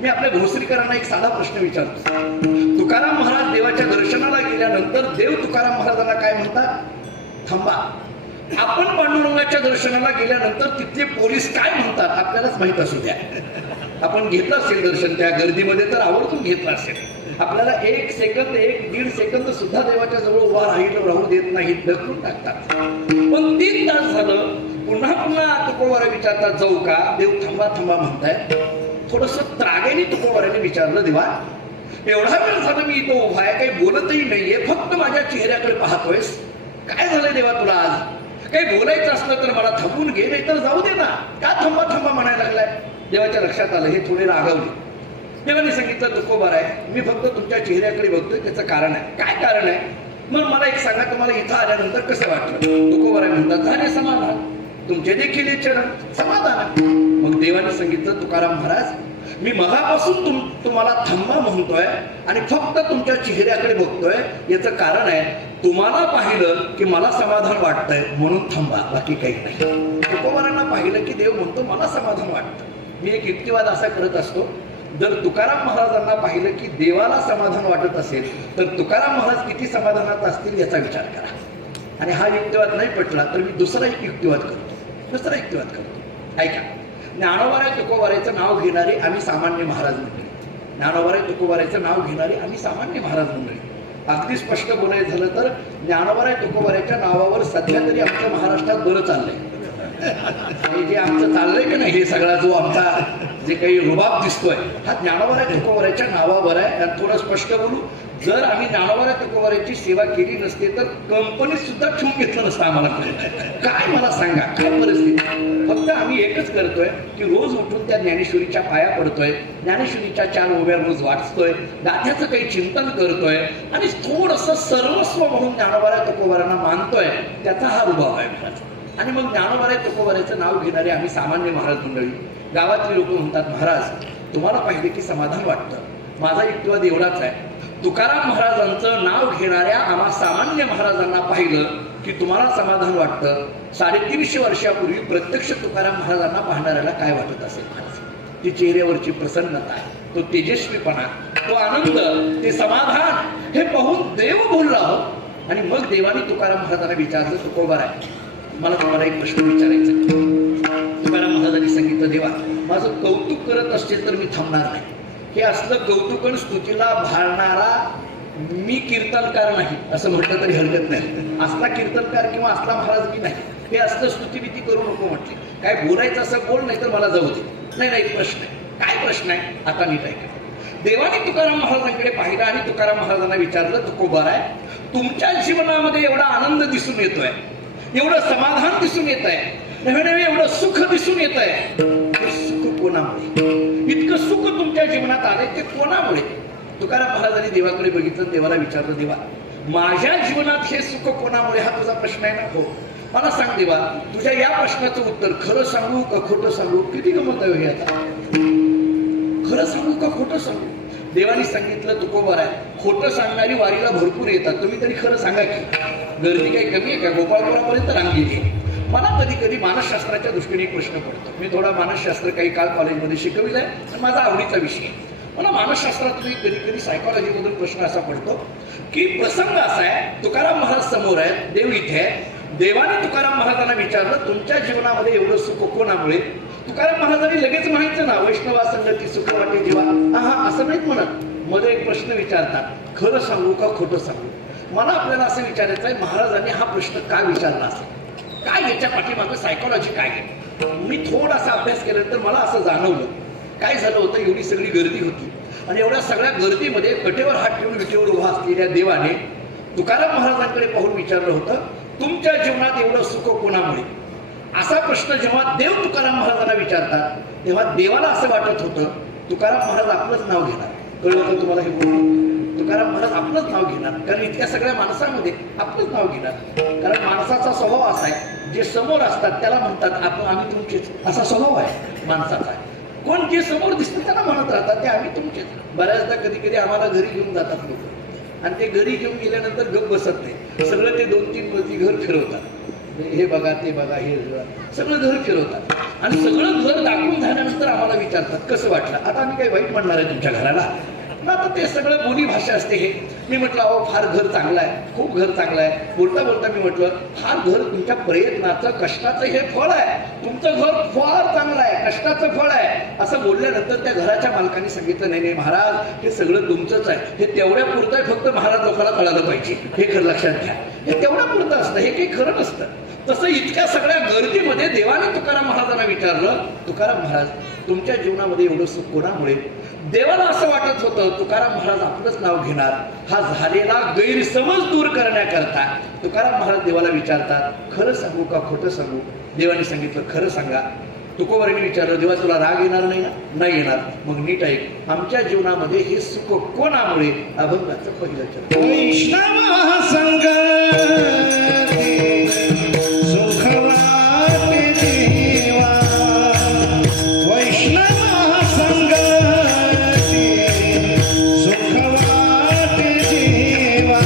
मी आपल्या भोसरीकरांना एक साधा प्रश्न विचारतो. तुकाराम महाराज देवाच्या दर्शनाला गेल्यानंतर देव तुकाराम महाराजांना काय म्हणतात? थांबा. आपण पांडुरंगाच्या दर्शनाला गेल्यानंतर तिथले पोलीस काय म्हणतात आपल्यालाच माहित असू द्या. आपण घेतलं असेल दर्शन, त्या गर्दीमध्ये तर आवर्जून घेतलं असेल. आपल्याला 1 सेकंद, 1-1.5 सेकंद सुद्धा देवाच्या जवळ उभा राहू देत नाहीत, ढकलून टाकतात. पण 3 तास झालं, पुन्हा पुन्हा तुकोबारा विचारतात, जाऊ का? देव थांबा थांबा म्हणताय. थोडस त्राग्याने तुकोबाराने विचारलं, देवा एवढा वेळ झालं मी इथं उभा आहे, काही बोलतही नाहीये, फक्त माझ्या चेहऱ्याकडे पाहतोयस, काय झालंय देवा तुला? आज काही बोलायचं असलं तर मला थांबून घे, नाही तर जाऊ दे ना, का थांबा थांबा म्हणायला लागलाय? देवाच्या लक्षात आलं, हे थोडे रागावले. देवाने सांगितलं, तुकोबारा आहे, मी फक्त तुमच्या चेहऱ्याकडे बघतोय, त्याचं कारण आहे. काय कारण आहे? मग मला एक सांगा, तुम्हाला इथं आल्यानंतर कसं वाटलं? तुकोबारा म्हणतात, झाले समाधान, तुमचे देखील हे चरण समाधान. मग देवाने सांगितलं, तुकाराम महाराज, मी मगापासून तुम्हाला थांबा म्हणतोय आणि फक्त तुमच्या चेहऱ्याकडे बघतोय, याचं कारण आहे, तुम्हाला पाहिलं की मला समाधान वाटतंय म्हणून थांबा, बाकी काही नाही. तुकोबारांना पाहिलं की देव म्हणतो मला समाधान वाटतं. मी एक युक्तिवाद असा करत असतो, जर तुकाराम महाराजांना पाहिलं की देवाला समाधान वाटत असेल तर तुकाराम महाराज किती समाधानात असतील याचा विचार करा. आणि हा युक्तिवाद नाही पटला तर मी दुसरा एक युक्तिवाद करतो. ऐका, ज्ञानोबाराय तुकोबारायचं नाव घेणारे आम्ही सामान्य महाराज मंडळी, ज्ञानोबाराय तुकोबारायचं नाव घेणारे आम्ही सामान्य महाराज मंडळी. अगदी स्पष्ट बोलायचं झालं तर ज्ञानोबाराय तुकोबारायच्या नावावर सध्या तरी आमच्या महाराष्ट्रात बरं चाललंय. हे जे आमचं चाललंय की नाही, हे सगळा जो आमचा जे काही रुबाब दिसतोय, हा ज्ञानोबाराय तुकोबारायच्या नावावर आहे. आणि थोडं स्पष्ट बोलू, जर आम्ही ज्ञानोबाराय तुकोबारायची सेवा केली नसते तर कंपनीत सुद्धा ठेवून घेतलं नसतं आम्हाला. काय मला सांगा, काय परिस्थिती? फक्त आम्ही एकच करतोय की रोज उठून त्या ज्ञानेश्वरीच्या पाया पडतोय, ज्ञानेश्वरीच्या 4 ओव्या रोज वाचतोय, गाथ्याचं काही चिंतन करतोय आणि थोडंसं सर्वस्व म्हणून ज्ञानोबाराय तुकोबारांना मानतोय. त्याचा हा रुबाब आहे महाराज. आणि मग ज्ञानोबाराय तुकोबारायचं नाव घेणारे आम्ही सामान्य महाराज मंडळी, गावातली लोक म्हणतात, महाराज तुम्हाला पाहिजे की समाधान वाटतं. माझा युक्तिवाद एवढाच आहे, तुकाराम महाराजांचं नाव घेणाऱ्या आम्हा सामान्य महाराजांना पाहिलं की तुम्हाला समाधान वाटतं. 350 वर्षापूर्वी प्रत्यक्ष तुकाराम महाराजांना पाहणाऱ्याला काय वाटत असेल महाराज? ती चेहऱ्यावरची प्रसन्नता, तो तेजस्वीपणा, तो आनंद, ते समाधान, हे पाहून देव बोलला हो. आणि मग देवाने तुकाराम महाराजांना विचारलं, तुकोबाराय मला तुम्हाला एक प्रश्न विचारायचा. तुकाराम महाराजांनी सांगितलं, देवा माझं कौतुक करत असतील तर मी थांबणार नाही. हे असलं कौतुक स्तुतीला भाळणारा मी कीर्तनकार नाही असं म्हटलं तरी हरकत नाही. असला कीर्तनकार किंवा असला महाराज मी नाही. हे असलं स्तुतीभीती करू नको म्हटली. काय बोलायचं असं बोल, नाही तर मला जाऊ दे. नाही नाही, प्रश्न आहे. काय प्रश्न आहे? आता नीट ऐका. देवाने तुकाराम महाराजांकडे पाहिलं आणि तुकाराम महाराजांना विचारलं, तुकोबार आहे, तुमच्या जीवनामध्ये एवढा आनंद दिसून येतोय, एवढं समाधान दिसून येत आहे, नव्हे नव्हे एवढं सुख दिसून येत आहे, हे सुख कोणामुळे? इतकं सुख तुमच्या जीवनात आले ते कोणामुळे? तुकाराम महाराजांनी देवाकडे बघितलं, देवाला विचारलं, देवा माझ्या जीवनात हे सुख कोणामुळे? हा तुझा प्रश्न आहे ना? हो. मला सांग देवा, तुझ्या या प्रश्नाचं उत्तर खरं सांगू का खोटं सांगू? किती गमत आहे हे आता. खरं सांगू का खोटं सांगू? देवाने सांगितलं, तुकोबार आहे, खोटं सांगणारी वारीला भरपूर येतात, तुम्ही तरी खरं सांगा की. गर्दी काही कमी आहे का? गोपाळपुरापर्यंत रांग गेली. मला कधी कधी मानसशास्त्राच्या दृष्टीने एक प्रश्न पडतो. मी थोडा मानसशास्त्र काही काळ कॉलेजमध्ये शिकविलाय, तर माझा आवडीचा विषय आहे. मला मानसशास्त्रातून कधी कधी सायकॉलॉजीमधून प्रश्न असा पडतो की प्रसंग असा आहे, तुकाराम महाराज समोर आहेत, देव इथे आहे, देवाने तुकाराम महाराजांना विचारलं, तुमच्या जीवनामध्ये एवढं सुख कोणामुळे? तुकाराम महाराजांनी लगेच म्हणायचं ना, वैष्णवा संगती सुख वाटे जीवा. हा असं नाहीत म्हणत, मध्ये एक प्रश्न विचारतात, खरं सांगू का खोटं सांगू? मला आपल्याला असं विचारायचं आहे, महाराजांनी हा प्रश्न का विचारला असेल? काय याच्या पाठीमागं सायकॉलॉजी काय आहे? मी थोडासा अभ्यास केल्यानंतर मला असं जाणवलं, काय झालं होतं, एवढी सगळी गर्दी होती आणि एवढ्या सगळ्या गर्दीमध्ये कटेवर हात ठेवून विटेवर उभा असलेल्या देवाने तुकाराम महाराजांकडे पाहून विचारलं होतं, तुमच्या जीवनात एवढं सुख कोणामुळे? असा प्रश्न जेव्हा देव तुकाराम महाराजांना विचारतात, तेव्हा देवाला असं वाटत होतं, तुकाराम महाराज आपलंच नाव घेणार. कळलं का तुम्हाला हे बोलणं? तुकाराम महाराज आपलंच नाव घेणार, कारण इतक्या सगळ्या माणसामध्ये आपलंच नाव घेणार. कारण माणसाचा स्वभाव असा आहे, जे समोर असतात त्याला म्हणतात आपण आम्ही तुमचेच, असा स्वभाव आहे माणसाचा. कोण जे समोर दिसतं त्याला म्हणत राहतात ते आम्ही तुमचेच. बऱ्याचदा कधी कधी आम्हाला घरी घेऊन जातात लोक आणि ते घरी घेऊन गेल्यानंतर गप बसत नाही, सगळं ते 2-3 मजली घर फिरवतात. हे बघा ते बघा हे सगळं घर फिरवतात आणि सगळं घर दाखवून झाल्यानंतर आम्हाला विचारतात कसं वाटलं. आता आम्ही काही वाईट म्हणणार आहे तुमच्या घराला ना, आता ते सगळं बोली भाषा असते. हे मी म्हटलं, अहो फार घर चांगलं आहे, खूप घर चांगलं आहे. बोलता बोलता मी म्हटलं, फार घर तुमच्या प्रयत्नाचं कष्टाचं हे फळ आहे, तुमचं घर फार चांगलं आहे, कष्टाचं फळ आहे. असं बोलल्यानंतर त्या घराच्या मालकाने सांगितलं, नाही नाही महाराज हे सगळं तुमचंच आहे, हे तेवढ्या पुरतं आहे, फक्त महाराज लोकांना कळालं पाहिजे, हे खरं लक्षात घ्या. हे तेवढ्या पुरतं असतं, हे काही खरं नसतं. तसं इतक्या सगळ्या गर्दीमध्ये देवाने तुकाराम महाराजांना विचारलं, तुकाराम महाराज तुमच्या जीवनामध्ये एवढं सुख कोणामुळे? देवाला असं वाटत होतं तुकाराम महाराज आपलंच नाव घेणार. हा झालेला गैरसमज दूर करण्याकरता तुकाराम महाराज देवाला विचारतात, खरं सांगू का खोटं सांगू? देवाने सांगितलं, खरं सांगा. तुकोबाराने विचारलं, देवा तुला राग येणार नाही ना? नाही येणार. मग नीट ऐक, आमच्या जीवनामध्ये हे सुख कोणामुळे? अभंगाचं पहिलं चरण. वैष्णव संगती सुख वाटे जीवा, वैष्णव संगती सुख वाटे जीवा,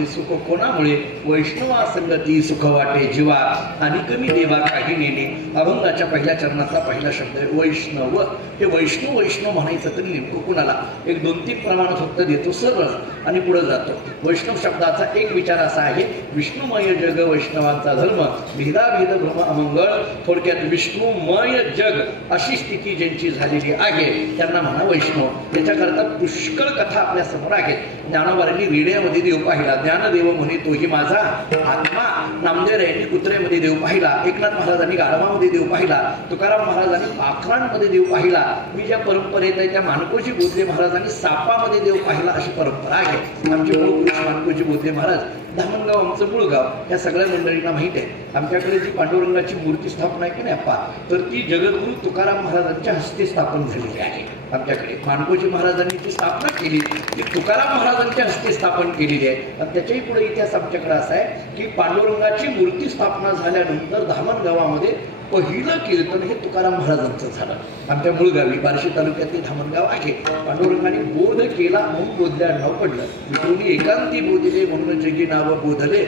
दारामध्ये सुख कोणामुळे? वैष्णवा संगती सुख वाटे जीवा आणि कमी देवा काही नेणे. अभंगाच्या पहिल्या चरणाचा पहिला शब्द आहे वैष्णव. हे वैष्णव वैष्णव म्हणायचं तरी नेमकं कुणाला? एक 2-3 प्रमाणात फक्त देतो सरळ आणि पुढे जातो. वैष्णव शब्दाचा एक विचार असा आहे, विष्णुमय जग वैष्णवांचा धर्म, भेदाभेद भ्रम अमंगळ. थोडक्यात विष्णुमय जग अशी स्थिती ज्यांची झालेली आहे त्यांना म्हणा वैष्णव. त्याच्याकरता पुष्कळ कथा आपल्या समोर आहेत. ज्ञानोबांनी रेड्यामध्ये देव पाहिला, ज्ञानदेव म्हणे तोही माझा आत्मा. नामदेव यांनी कुत्र्यामध्ये देव पाहिला, एकनाथ महाराजांनी गाढवामध्ये देव पाहिला, तुकाराम महाराजांनी पाखरांमध्ये देव पाहिला. मी ज्या परंपरेत आहे त्या मानकोजी बोधले महाराजांनी सापामध्ये देव पाहिला अशी परंपरा आहे. आमचे मूळ पुरुष मानकोजी बोधले महाराज, धामणगाव आमचं मूळ गाव. या सगळ्या मंडळींना माहित आहे. आमच्याकडे जी पांडुरंगाची मूर्ती स्थापना आहे की नाही अप्पा, तर ती जगद्गुरु तुकाराम महाराजांच्या हस्ते स्थापन झालेली आहे. आमच्याकडे मानकोजी महाराजांनी जी स्थापना केली ती तुकाराम महाराजांच्या हस्ते स्थापन केलेली आहे. आणि त्याच्याही पुढे इतिहास आमच्याकडे असा आहे की पांडुरंगाची मूर्ती स्थापना झाल्यानंतर धामणगावामध्ये पहिलं कीर्तन हे तुकाराम महाराजांचं झालं. आमच्या मूळ गावी बार्शी तालुक्यातील धामणगाव आहे. पांडुरंगाने बोध केला म्हणून बोधल्या नाव पडलं. विठोनी एकांती बोधिले म्हणून जगी नाव बोधले.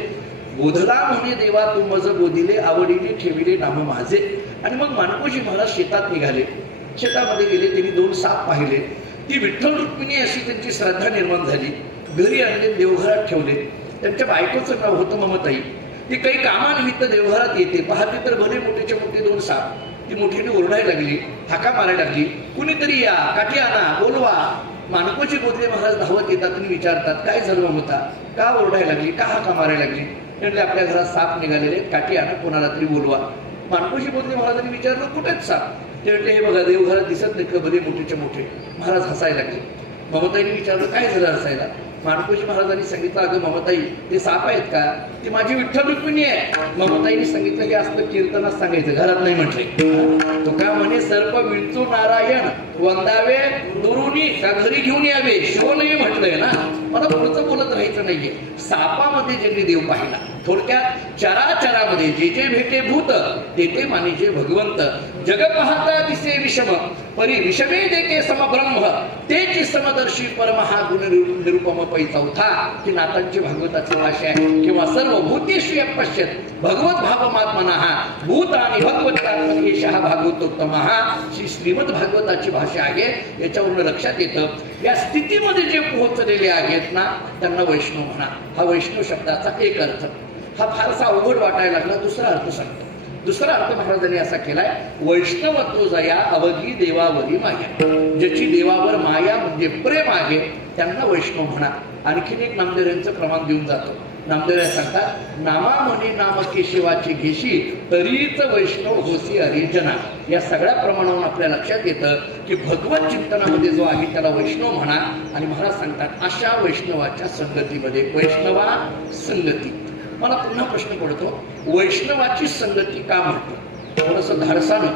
बोधला म्हणे देवा तू मज बोधिले, आवडीने ठेविले नाम माझे. आणि मग मानकोजी महाराज शेतात निघाले. शेतामध्ये गेले, त्यांनी 2 साप पाहिले. ती विठ्ठल रुक्मिणी अशी त्यांची श्रद्धा निर्माण झाली. घरी आणले, देवघरात ठेवले. त्यांच्या बायकोचं नाव होतं ममताई. ती काही कामानिमित्त देवघरात येते. पाहते तर भले मोठेच्या मोठे 2 साप. ती मोठ्याने ओरडायला लागली, हाका मारायला लागली, कुणीतरी या, काठी आणा, बोलवा. मानकोजी बोधले महाराज धावत येतात आणि विचारतात काय झालं ममता, का ओरडायला लागली, का हाका मारायला लागली? म्हणजे आपल्या घरात साप निघालेले, काठी आणा, कोणाला तरी बोलवा. मानकोजी बोधले महाराजांनी विचारलं कुठेच साप? ते म्हटले हे बघा देवघरात दिसत नाही का भले मोठेच्या मोठे. महाराज हसायला लागले. ममताईने विचारलं काय झालं हसायला? मानकोजी महाराजांनी सांगितलं अगं ममताई ते साप आहेत का? ती माझी विठ्ठल रुक्मिणी आहे. ममताईने सांगितलं हे असतं कीर्तनात सांगायचं, घरात नाही म्हटले. तो का म्हणे सर्प विंचू नारायण वंदावे दुरुनी का घरी घेऊन यावे, शिवलही म्हटलंय ना. मला पुढचं बोलत राहायचं नाहीये. सापामध्ये ज्यांनी देव पाहिला, थोडक्यात चराचरामध्ये जे जे भेटे भूत ते ते मानिजे भगवंत. जग पाहता दिसे विषम परी विषमे देखे समब्रह्म, तेची समदर्शी परमहा गुण निरुपम पै चौथा. ही नाथांची भागवताची भाषा आहे. किंवा सर्व भूतेषु पश्यत भगवत भावमात्मनः भूत आणि भगवत एष हा भागवतोत्तम. ही श्रीमद भागवताची भाषा आहे. याच्यावरून लक्षात येतं या स्थितीमध्ये जे पोहोचलेले आहेत ना त्यांना वैष्णव म्हणा. हा वैष्णव शब्दाचा एक अर्थ. हा फारसा अवघड वाटायला लागला. दुसरा अर्थ सांगतो. दुसरा अर्थ महाराजांनी असा केलाय, वैष्णवत्व जया अवघी देवावरी माया. ज्याची देवावर माया म्हणजे प्रेम आहे त्यांना वैष्णव म्हणा. आणखीन एक नामदेवांचं प्रमाण देऊन जातो. नामदेव सांगतात नामा म्हणे नाम केशवाची घेशी तरीच वैष्णव होसी हरिजना. या सगळ्या प्रमाणावरून आपल्या लक्षात येतं की भगवत चिंतनामध्ये जो आहे त्याला वैष्णव म्हणा. आणि महाराज सांगतात अशा वैष्णवाच्या संगतीमध्ये वैष्णवा संगती. मला पुन्हा प्रश्न पडतो, वैष्णवाची संगती का म्हणतो? थोडंसं धाडसानं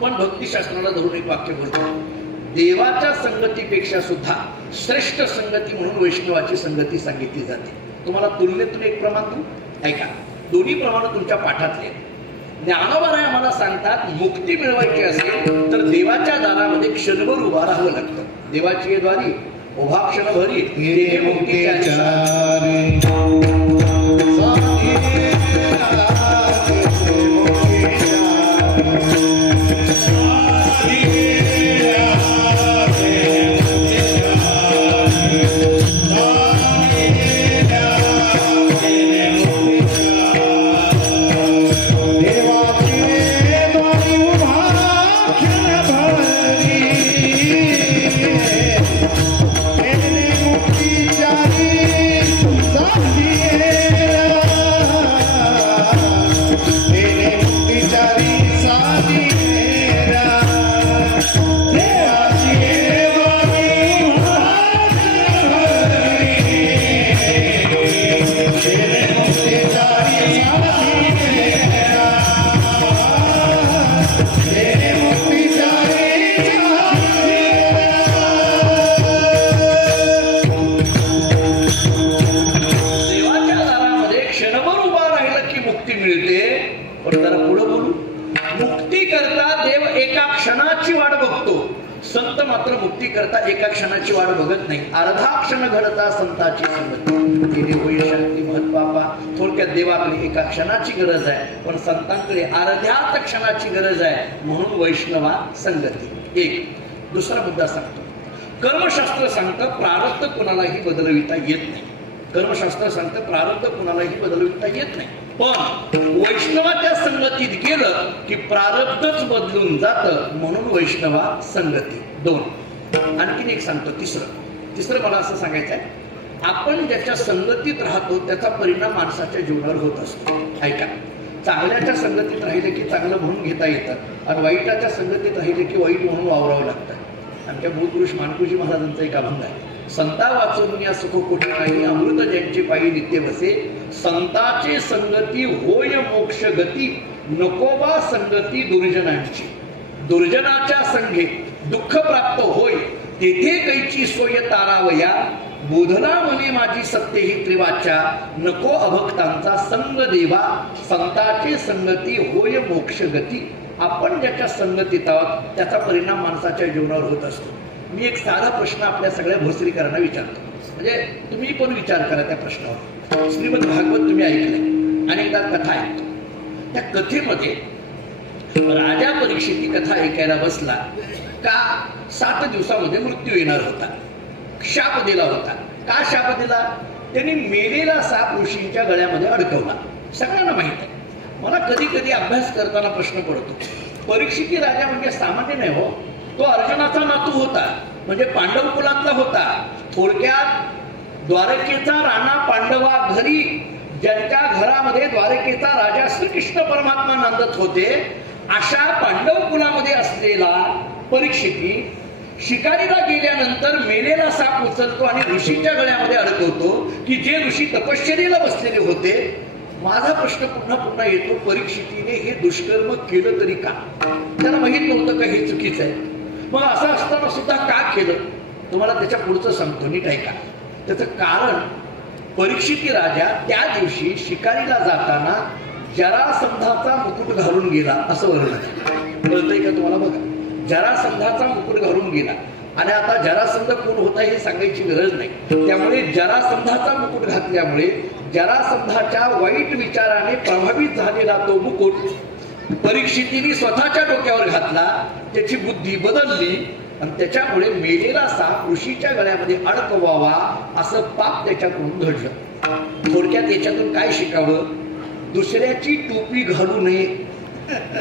पण भक्तिशास्त्राला धरून एक वाक्य बोलतो. देवाच्या संगतीपेक्षा सुद्धा श्रेष्ठ संगती म्हणून वैष्णवाची संगती सांगितली जाते. तुम्हाला तुलनेतून एक प्रमाण देऊ, ऐका. दोन्ही प्रमाण तुमच्या पाठातले. ज्ञानोबाराय आम्हाला सांगतात मुक्ती मिळवायची असेल तर देवाच्या दारामध्ये क्षणभर उभा राहावं लागतं. देवाची द्वारी उभा क्षणभरी तेथे मुक्तीच्या संत मात्र मुक्ती करता एका क्षणाची वाट बघत नाही. अर्धा क्षण घडता संताची संगती. केली होई शक्ती महत्वापा. थोडक्यात देवाकडे एका क्षणाची गरज आहे, पण संतांकडे अर्ध्याच क्षणाची गरज आहे. म्हणून वैष्णवा संगती. एक दुसरा मुद्दा सांगतो. कर्मशास्त्र सांगतं प्रारब्ध कुणालाही बदलविता येत नाही. कर्मशास्त्र सांगतं प्रारब्ध कुणालाही बदलविता येत नाही, पण वैष्णवाच्या संगतीत गेलं की प्रारब्धच बदलून जातं. म्हणून वैष्णवा संगती. दोन आणखीन एक सांगतो. तिसरं मला असं सांगायचं आहे, आपण ज्याच्या संगतीत राहतो त्याचा परिणाम माणसाच्या जीवनावर होत असतो. ऐका, चांगल्याच्या संगतीत राहिले की चांगलं म्हणून घेता येतं आणि वाईटाच्या संगतीत राहिले की वाईट म्हणून वावरावं लागतं. आमच्या भूपुरुष मानकुजी महाराजांचा एक अभंग आहे. संता वाचून या सुख कुठे नाही, अमृत ज्यांचे पायी नित्य बसे. संताचे संगती होय मोक्ष गती, नकोबा संगती दुर्जनांची. दुर्जनाच्या संगे दुःख प्राप्त होय, तेथे कैची सोय तारावया. बोधना म्हणे माझी सत्य ही त्रिवाच्या, नको अभक्तांचा संग देवा. संताचे संगती होय मोक्ष गती. आपण ज्याच्या संगतीत आहोत त्याचा परिणाम माणसाच्या जीवनावर होत असतो. मी एक साधा प्रश्न आपल्या सगळ्या भोसरीकरांना विचारतो, म्हणजे तुम्ही पण विचार करा त्या प्रश्नावर. श्रीमद भागवत तुम्ही ऐकलंय, अनेकदा कथा ऐकतो. त्या कथेमध्ये राजा परीक्षित कथा ऐकायला बसला का 7 दिवसामध्ये मृत्यू येणार होता. शाप दिला होता. का शाप दिला? त्यांनी मेलेला साप ऋषींच्या गळ्यामध्ये अडकवला. सगळ्यांना माहित आहे. मला कधी कधी अभ्यास करताना प्रश्न पडतो, परीक्षिती राजा म्हणजे सामान्य नाही हो. तो अर्जुनाचा नातू होता, म्हणजे पांडव कुलातला होता. थोडक्यात द्वारकेचा राणा पांडवा घरी, ज्यांच्या घरामध्ये द्वारकेचा राजा श्रीकृष्ण परमात्मा नांदत होते, अशा पांडव कुलामध्ये असलेला परीक्षिती शिकारीला गेल्यानंतर मेलेला साप उचलतो आणि ऋषीच्या गळ्यामध्ये अडकवतो की जे ऋषी तपश्चर्येला बसलेले होते. माझा प्रश्न पुन्हा पुन्हा येतो, परीक्षितीने हे दुष्कर्म केलं तरी का? त्याला माहित नव्हतं का हे चुकीचं आहे? मग असं असताना सुद्धा का केलं? तुम्हाला त्याच्या पुढचं सांगतो, नीट ऐका. त्याचं कारण, परीक्षिती राजा त्या दिवशी शिकारीला जाताना जरासंधाचा मुकुट घालून गेला असं वर्णन आहे. कळतंय का तुम्हाला? बघा, जरासंधाचा मुकुट घालून गेला. आणि आता जरासंध कोण होता हे सांगायची गरज नाही. त्यामुळे जरासंधाचा मुकुट घातल्यामुळे जरासंधाच्या वाईट विचाराने प्रभावित झालेला तो मुकुट परीक्षितीने स्वतःच्या डोक्यावर घातला. त्याची बुद्धी बदलली आणि त्याच्यामुळे मेलेला साप ऋषीच्या गळ्यामध्ये अडकवावा असं पाप त्याच्याकडून घडलं. थोडक्यात याच्यातून काय शिकावं? दुसऱ्याची टोपी घालू नये,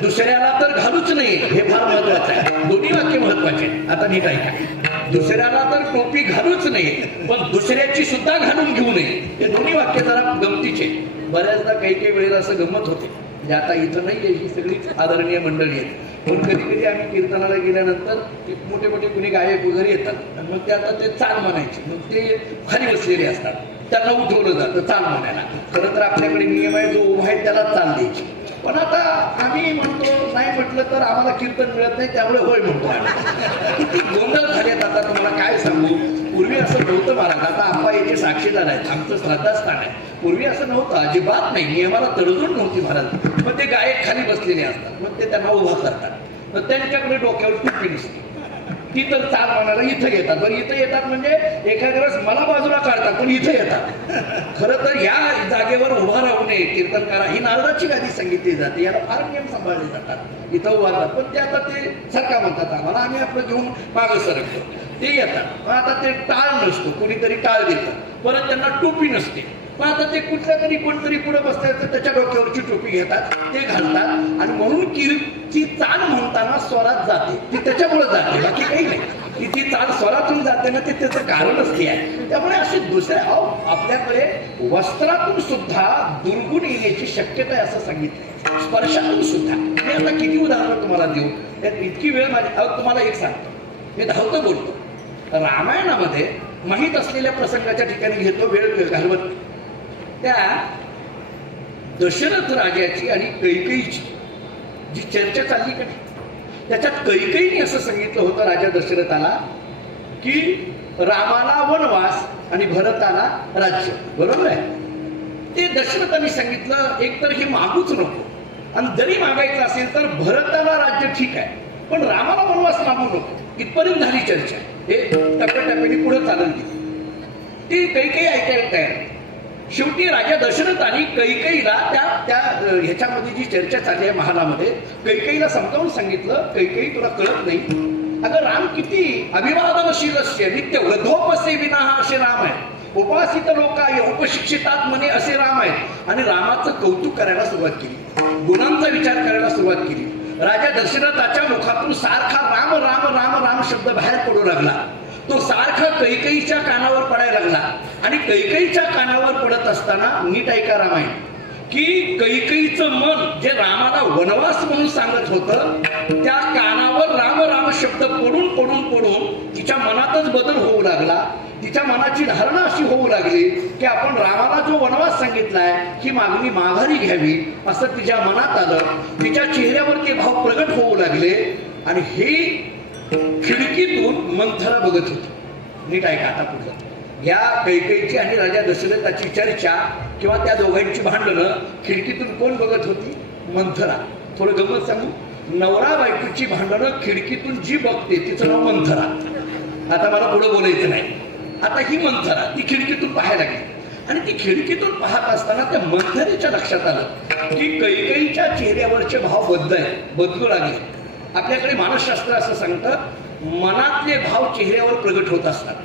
दुसऱ्याला तर घालूच नाही, हे फार महत्वाचं आहे. दोन्ही वाक्य महत्वाचे. आता नीट ऐका, दुसऱ्याला तर टोपी घालूच नाही पण दुसऱ्याची सुद्धा घालून घेऊ नये. हे दोन्ही वाक्य जरा गमतीचे. बऱ्याचदा काही वेळेला असं गंमत होते. म्हणजे आता इथं नाही आहे, ही सगळी आदरणीय मंडळी आहेत, पण कधी कधी आम्ही कीर्तनाला गेल्यानंतर मोठे मोठे कुणी गायक वगैरे येतात आणि मग ते आता ते चाल म्हणायचे. मग ते खाली बसलेले असतात, त्यांना उठवलं जातं चाल म्हणायला. खरं तर आपल्याकडे नियम आहे, जो उभा आहे त्याला चाल द्यायची. पण आता आम्ही म्हणतो नाही म्हटलं तर आम्हाला कीर्तन मिळत नाही, त्यामुळे होय म्हणतो. किती गोंधळ झालेत आता तुम्हाला काय सांगू. पूर्वी असं नव्हतं महाराज. आता आप्पा याचे साक्षीदार आहेत, आमचं श्रद्धास्थान आहे. पूर्वी असं नव्हतं, अजिबात नाही. नियमाला तडजोड नव्हती महाराज. मग ते गायक खाली बसलेले असतात, मग ते त्यांना उभा करतात. मग त्यांच्याकडे डोक्यावर टोपी नसते, ती तर चाल म्हणायला इथं येतात. बरं, इथं येतात म्हणजे एखाद्या वेळेस मला बाजूला काढतात, पण इथं येतात. खरं तर या जागेवर उभा राहू नये. कीर्तन करा ही नारदाची गादी सांगितली जाते. याला फार नियम सांभाळले जातात. इथं उभा राहतात, पण ते आता ते सरका म्हणतात आम्हाला, आम्ही आपलं घेऊन मागं सरकतो. ते येतात, मग आता ते टाळ नसतो, कोणीतरी टाळ देतं. परत त्यांना टोपी नसते. मग आता ते कुठल्या तरी कोणतरी पुढे बसतात, त्याच्या डोक्यावरची टोपी घेतात, ते घालतात. आणि म्हणून कीर्ती चाल म्हणताना स्वरात जाते, ती त्याच्यामुळे जाते, बाकी काही नाही. की ती चाल स्वरातून जाते ना, ते त्याचं कारणच ते आहे. त्यामुळे असे दुसऱ्या आपल्याकडे वस्त्रातून सुद्धा दुर्गुण येण्याची शक्यता आहे असं सांगितलं. स्पर्शातून सुद्धा. मी आता किती उदाहरणं तुम्हाला देऊ, त्यात इतकी वेळ माझी. तुम्हाला एक सांगतो, मी धावतं बोलतो. रामायणामध्ये माहीत असलेल्या प्रसंगाच्या ठिकाणी घेतो, वेळ घालवत. त्या दशरथ राजाची आणि कैकेयीची जी चर्चा चालली का, त्याच्यात कैकेयीने असं सांगितलं होतं राजा दशरथाला की रामाला वनवास आणि भरताला राज्य. बरोबर आहे? ते दशरथाने सांगितलं एक तर हे मागूच नको, आणि जरी मागायचं असेल तर भरताला राज्य ठीक आहे, पण रामाला वनवास मागू नको. इथपर्यंत झाली चर्चा. हे टप्प्याटप्प्याने पुढे चालत गेली. ती कैकेयी ऐकायला तयार नाही. शेवटी राजा दशरथाने कैकेयीला त्या ह्याच्यामध्ये जी चर्चा चालली आहे महालामध्ये, कैकेयीला समजावून सांगितलं, कैकेयी तुला कळत नाही, अगं राम किती अभिवादनशील असते, नित्य वृद्धोपसे विना हा असे राम आहे, उपासित लोकाय उपशिक्षितात म्हणे असे राम आहेत. आणि रामाचं कौतुक करायला सुरुवात केली, गुणांचा विचार करायला सुरुवात केली. राजा दशरथाच्या मुखातून सारखा राम राम राम राम शब्द बाहेर पडू लागला. तो सारखा कैकेयीच्या कानावर पडायला लागला. आणि कैकेयीच्या कानावर पडत असताना नीट ऐका रामायण, की कैकेयीचं मन जे रामाला वनवास म्हणून सांगत होतं, त्या कानावर राम राम शब्द पडून पडून पडून तिच्या मनातच बदल होऊ लागला. तिच्या मनाची धारणा अशी होऊ लागली की आपण रामाला जो वनवास सांगितलाय ही मागणी माघारी घ्यावी असं तिच्या मनात आलं. तिच्या चेहऱ्यावरती भाव प्रगट होऊ लागले. आणि हे खिडकीतून मंथरा बघत होती. नीट ऐका आता पुढलं. या कैकेयीची आणि राजा दशरथाची चर्चा किंवा त्या दोघांची भांडणं खिडकीतून कोण बघत होती? मंथरा. थोडं गमत सांगू, नवरा बायकोची भांडणं खिडकीतून जी बघते तिचं नाव मंथरा. आता मला पुढे बोलायचं नाही. आता ही मंथरा ती खिडकीतून पाहायला लागली. आणि ती खिडकीतून पाहत असताना त्या मंथरेच्या लक्षात आलं की कैकेयीच्या चेहऱ्यावरचे भाव बदलू लागले. आपल्याकडे मानसशास्त्र असं सांगतं, मनातले भाव चेहऱ्यावर प्रगट होत असतात.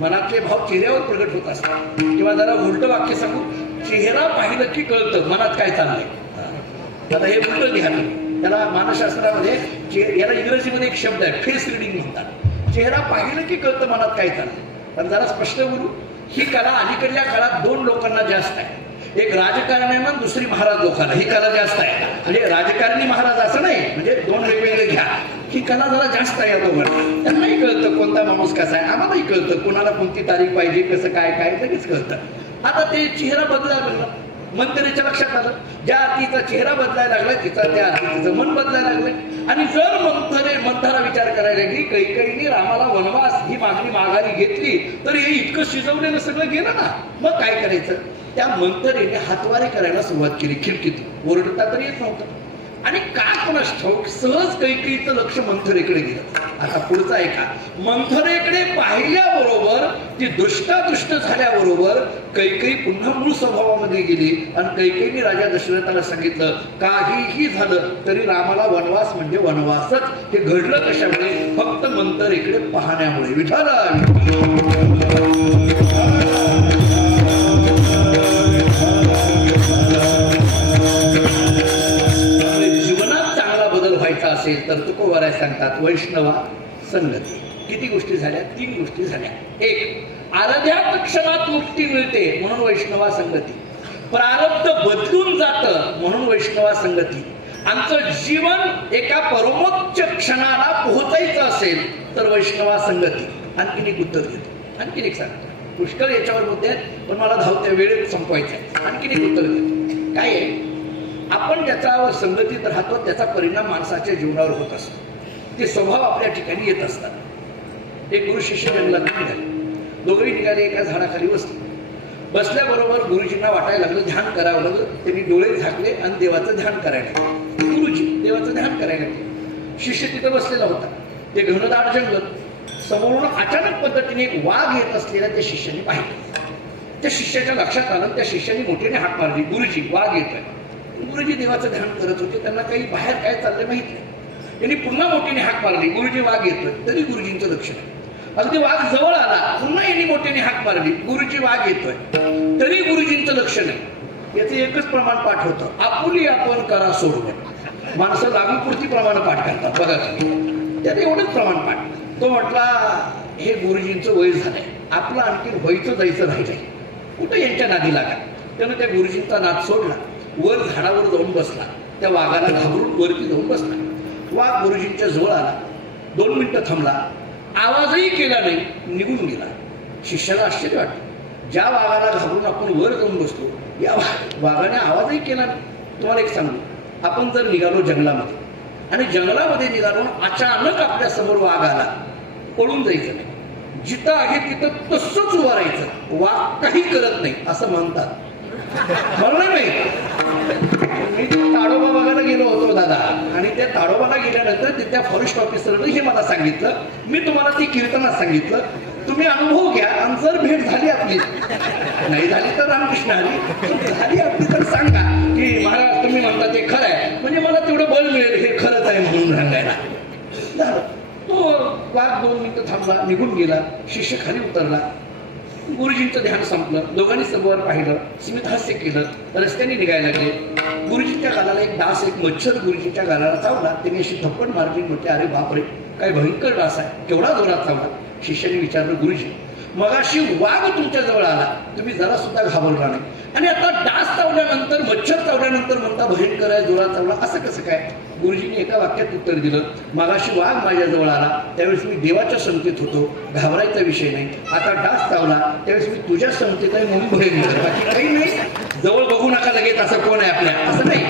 मनातले भाव चेहऱ्यावर प्रगट होत असतात. किंवा जरा उलट वाक्य सांगू, चेहरा पाहिलं की कळतं मनात काय चाललंय. आता हे उलट घ्या तुम्ही. त्याला मानसशास्त्रामध्ये याला इंग्रजीमध्ये एक शब्द आहे, फेस रिडिंग म्हणतात. चेहरा पाहिलं की कळतं मनात काय चाललंय. पण जरा स्पष्ट बोलू, ही कला अलीकडल्या काळात दोन लोकांना जास्त आहे. एक राजकारण्यांना, दुसरी महाराज लोकांना. ही कला जास्त आहे. म्हणजे राजकारणी महाराज असं नाही, म्हणजे दोन वेगवेगळे घ्या. ही कला जरा जास्त आहे या दोघांना. त्यांनाही कळतं कोणता माणूस कसा आहे, आम्हालाही कळतं कोणाला कोणती तारीख पाहिजे, कसं काय काय लगेच कळतं. आता ते चेहरा बदलायला लागला. मंथरेच्या लक्षात आलं, ज्या तिचा चेहरा बदलायला लागला त्या तिचं मन बदलायला लागलं. आणि जर मंथरा विचार करायला लागली, कैकेयीने रामाला वनवास ही मागणी माघारी घेतली तर हे इतकं शिजवलेलं सगळं गेलं ना, मग काय करायचं. त्या मंथरेने हातवारे करायला सुरुवात केली खिडकीतून. ओरडता तर येत नव्हतं. आणि का कोणास ठाऊक सहज कैकेयीचं लक्ष मंथरेकडे गेलं. आता पुढचं ऐका. मंथरेकडे पाहिल्याबरोबर ती दृष्टादृष्ट झाल्याबरोबर कैकेयी पुन्हा मूळ स्वभावामध्ये गेली. आणि कैकेयीने राजा दशरथाला सांगितलं, काहीही झालं तरी रामाला वनवास म्हणजे वनवासच. हे घडलं कशामुळे? फक्त मंथरेकडे पाहण्यामुळे. विठाला असेल तर तुकोबाराय सांगतात, वैष्णवा संगती. किती गोष्टी झाल्या? 3 गोष्टी झाल्या. एक, अर्ध्या क्षणात मुक्ती मिळते म्हणून वैष्णवा संगती. प्रारब्ध बदलून जातं म्हणून वैष्णवा संगती. आमचं जीवन एका परमोच्च क्षणाला पोहोचायचं असेल तर वैष्णवा संगती. आणखीन एक उत्तर देतो, आणखीन एक सांगतो. पुष्कळ याच्यावर मुद्दे आहेत पण मला धावत्या वेळेत संपवायचं आहे. आणखीन एक उत्तर देतो. काय आहे, आपण ज्याच्यावर संगतीत राहतो त्याचा परिणाम माणसाच्या जीवनावर होत असतो. ते स्वभाव आपल्या ठिकाणी येत असतात. एक गुरु शिष्य जंगलात निघाले. दोघेही निघाले, एका झाडाखाली बसले. बसल्याबरोबर गुरुजींना वाटायला लागलं ध्यान करावं लागलं. त्यांनी डोळे झाकले आणि देवाचं ध्यान करायला लागले. गुरुजी देवाचं ध्यान करायला लागले. शिष्य तिथं बसलेला होता. ते घनदाट जंगल. समोरून अचानक पद्धतीने एक वाघ येत असलेल्या त्या शिष्याने पाहिलं. त्या शिष्याच्या लक्षात आलं. त्या शिष्याने मोठ्याने हाक मारली, गुरुजी वाघ येतोय. गुरुजी देवाचं ध्यान करत होते. त्यांना काही बाहेर काय चाललंय माहित नाही. त्यांनी पुन्हा मोठ्याने हाक मारली, गुरुजी वाघ येतोय. तरी गुरुजींचं लक्ष नाही. अगदी वाघ जवळ आला, पुन्हा यांनी मोठ्याने हाक मारली, गुरुजी वाघ येतोय. तरी गुरुजींचं लक्ष नाही. याचं एकच प्रमाण पाठ होतं, आपुली आपण करा सोडवण. माणसं लागूपुरती प्रमाण पाठ करतात बघा तुम्ही. त्यात एवढंच प्रमाण पाठ. तो म्हटला, हे गुरुजींचं वय झालंय, आपलं आणखी व्हायचं जायचं राहिलंय, कुठं यांच्या नादी लागा. त्यानं त्या गुरुजींचा नाद सोडला. वर झाडावर जाऊन बसला. त्या वाघाला घाबरून वरती जाऊन बसला. वाघ गुरुजींच्या जवळ आला. 2 मिनिटं थांबला. आवाजही केला नाही, निघून गेला. शिष्याला आश्चर्य वाटलं, ज्या वाघाला घाबरून आपण वर जाऊन बसतो या वाघाने आवाजही केला नाही. तुम्हाला एक सांगू, आपण जर निघालो जंगलामध्ये आणि जंगलामध्ये निघालो अचानक आपल्या समोर वाघ आला, पळून जायचं नाही. जिथं आहे तिथं तसंच उभं राहायचं. वाघ काही करत नाही असं म्हणतात. मला नाही माहित, मी ताडोबा बघायला गेलो होतो दादा, आणि त्या ताडोबाला गेल्यानंतर तिथल्या फॉरेस्ट ऑफिसरने हे मला सांगितलं, मी तुम्हाला ती कीर्तनात सांगितलं, तुम्ही अनुभव घ्या आणि जर भेट झाली आपली, नाही झाली तर रामकृष्ण हरी, पण झाली आपली तर सांगा की महाराज तुम्ही म्हणता ते खरं आहे, म्हणजे मला तेवढं बळ मिळेल हे खरंच आहे म्हणून सांगायला. झालं. तो वाघ 2 मिनिटं थांबला, निघून गेला. शिष्य खाली उतरला. गुरुजींचं ध्यान संपलं. दोघांनी समोर पाहिलं, स्मित हास्य केलं, रस्त्याने निघायला लागले. गुरुजींच्या गालाला एक डास, एक मच्छर गुरुजींच्या गालाला चावला. त्यांनी अशी थप्पड मारली, म्हटले अरे बापरे काय भयंकर डास आहे, केवढा जोरात चावला. शिष्याने विचारलं, गुरुजी मगाशी वाघ तुमच्या जवळ आला, तुम्ही जरा सुद्धा घाबरला नाही, आणि आता डास चावल्यानंतर, मच्छर चावल्यानंतर म्हणता भयंकर आहे, जोरात चावला, असं कसं काय? गुरुजींनी एका वाक्यात उत्तर दिलं, मगाशी वाघ माझ्याजवळ आला त्यावेळेस मी देवाच्या संगतीत होतो, घाबरायचा विषय नाही. आता डास चावला त्यावेळेस मी तुझ्या संगतीत आहे म्हणून भयंकर, बाकी काही नाही. जवळ बघू नका लगेच असं कोण आहे आपल्या, असं नाही.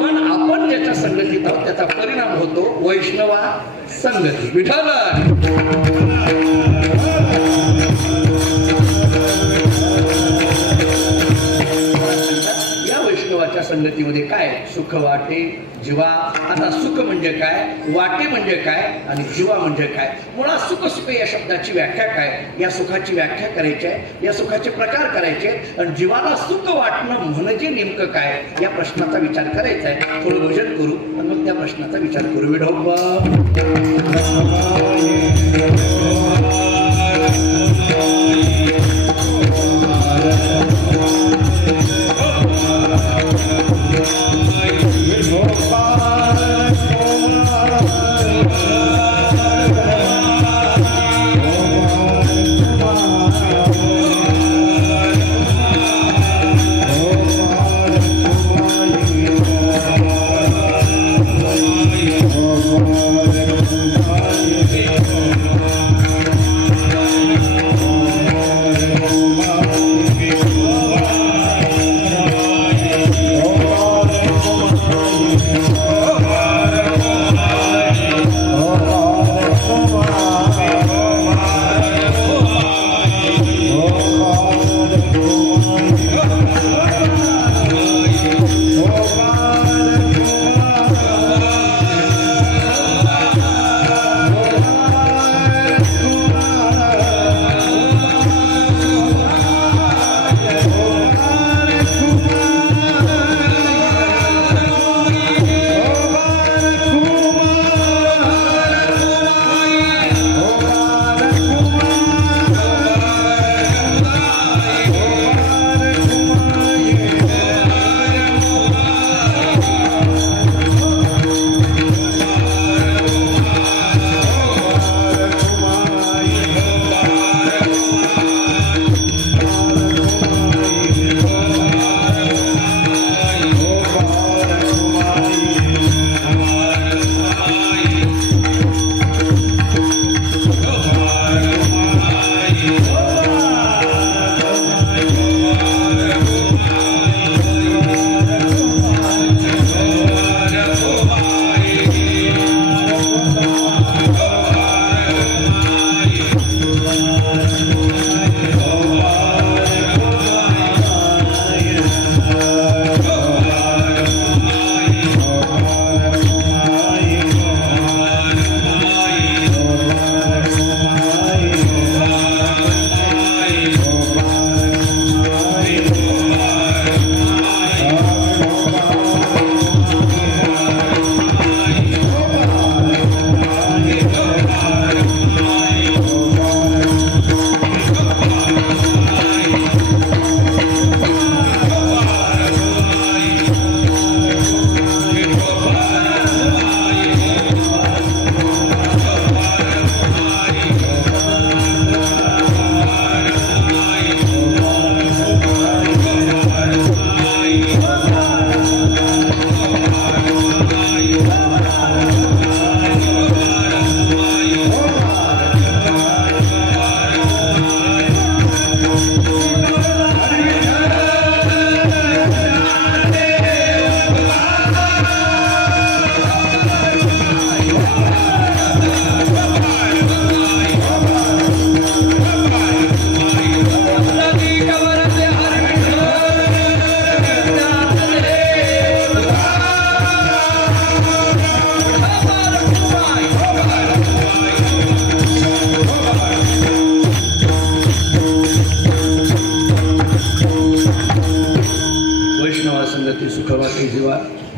पण आपण ज्याच्या संगतीत आहोत त्याचा परिणाम होतो वैष्णवा संगती. विठ्ठल या वैष्णवाच्या संगतीमध्ये काय सुख वाटे जीवा. आता सुख म्हणजे काय, वाटे म्हणजे काय, आणि जीवा म्हणजे काय. मुळात सुख सुख या शब्दाची व्याख्या काय, या सुखाची व्याख्या करायची आहे, या सुखाचे प्रकार करायचे, आणि जीवाला सुख वाटणं म्हणजे नेमकं काय या प्रश्नाचा विचार करायचा आहे. थोडं भजन करू आणि मग त्या प्रश्नाचा विचार करू. विठोबा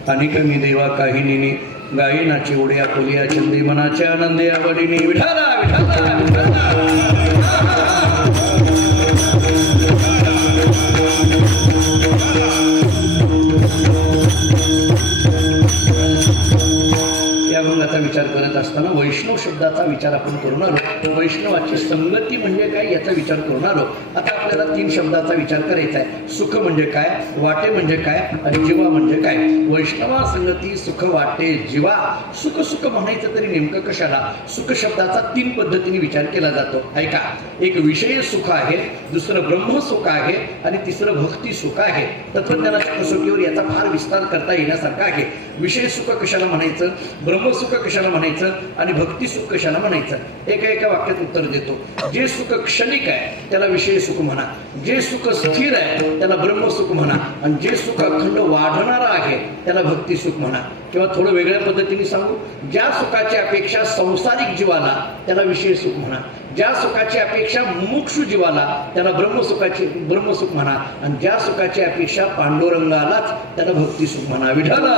अनिक मी देवा काहिनीने गायनाची उड्या फुलिया चंदी मनाच्या आनंदे आवडीने विठाला विठाला विठाला. या अभंगाचा विचार करत असताना वैष्णव शब्दाचा विचार आपण करून आलो. वैष्णवाची संगती म्हणजे काय याचा विचार करून आलो. आता आपल्याला 3 शब्दाचा विचार करायचा आहे. सुख म्हणजे काय, वाटे म्हणजे काय आणि जीवा म्हणजे काय. वैष्णवा संगती सुख वाटे जीवा. सुख सुख म्हणायचं तरी नेमकं कशाला. सुख शब्दाचा 3 पद्धतीने विचार केला जातो. ऐका, एक विषय सुख आहे, दुसरं ब्रह्म सुख आहे आणि तिसरं भक्ती सुख आहे. तत्वज्ञानाच्या कसोटीवर याचा फार विस्तार करता येण्यासारखा आहे. विषय सुख कशाला म्हणायचं, ब्रह्मसुख कशाला म्हणायचं आणि भक्ती सुख कशाला म्हणायचं. एका एका वाक्यात उत्तर देतो. जे सुख क्षणिक आहे त्याला विषय सुख म्हणा, जे सुख स्थिर आहे त्याला ब्रह्मसुख म्हणा आणि जे सुख अखंड वाढणारं आहे त्याला भक्ती सुख म्हणा. किंवा थोडं वेगळ्या पद्धतीने सांगू, ज्या सुखाची अपेक्षा संसारिक जीवाला त्याला विषय सुख म्हणा, ज्या सुखाची अपेक्षा मुमुक्षु जीवाला त्याला ब्रह्मसुख म्हणा आणि ज्या सुखाची अपेक्षा पांडुरंगालाच त्याला भक्ती सुख म्हणा. विठाला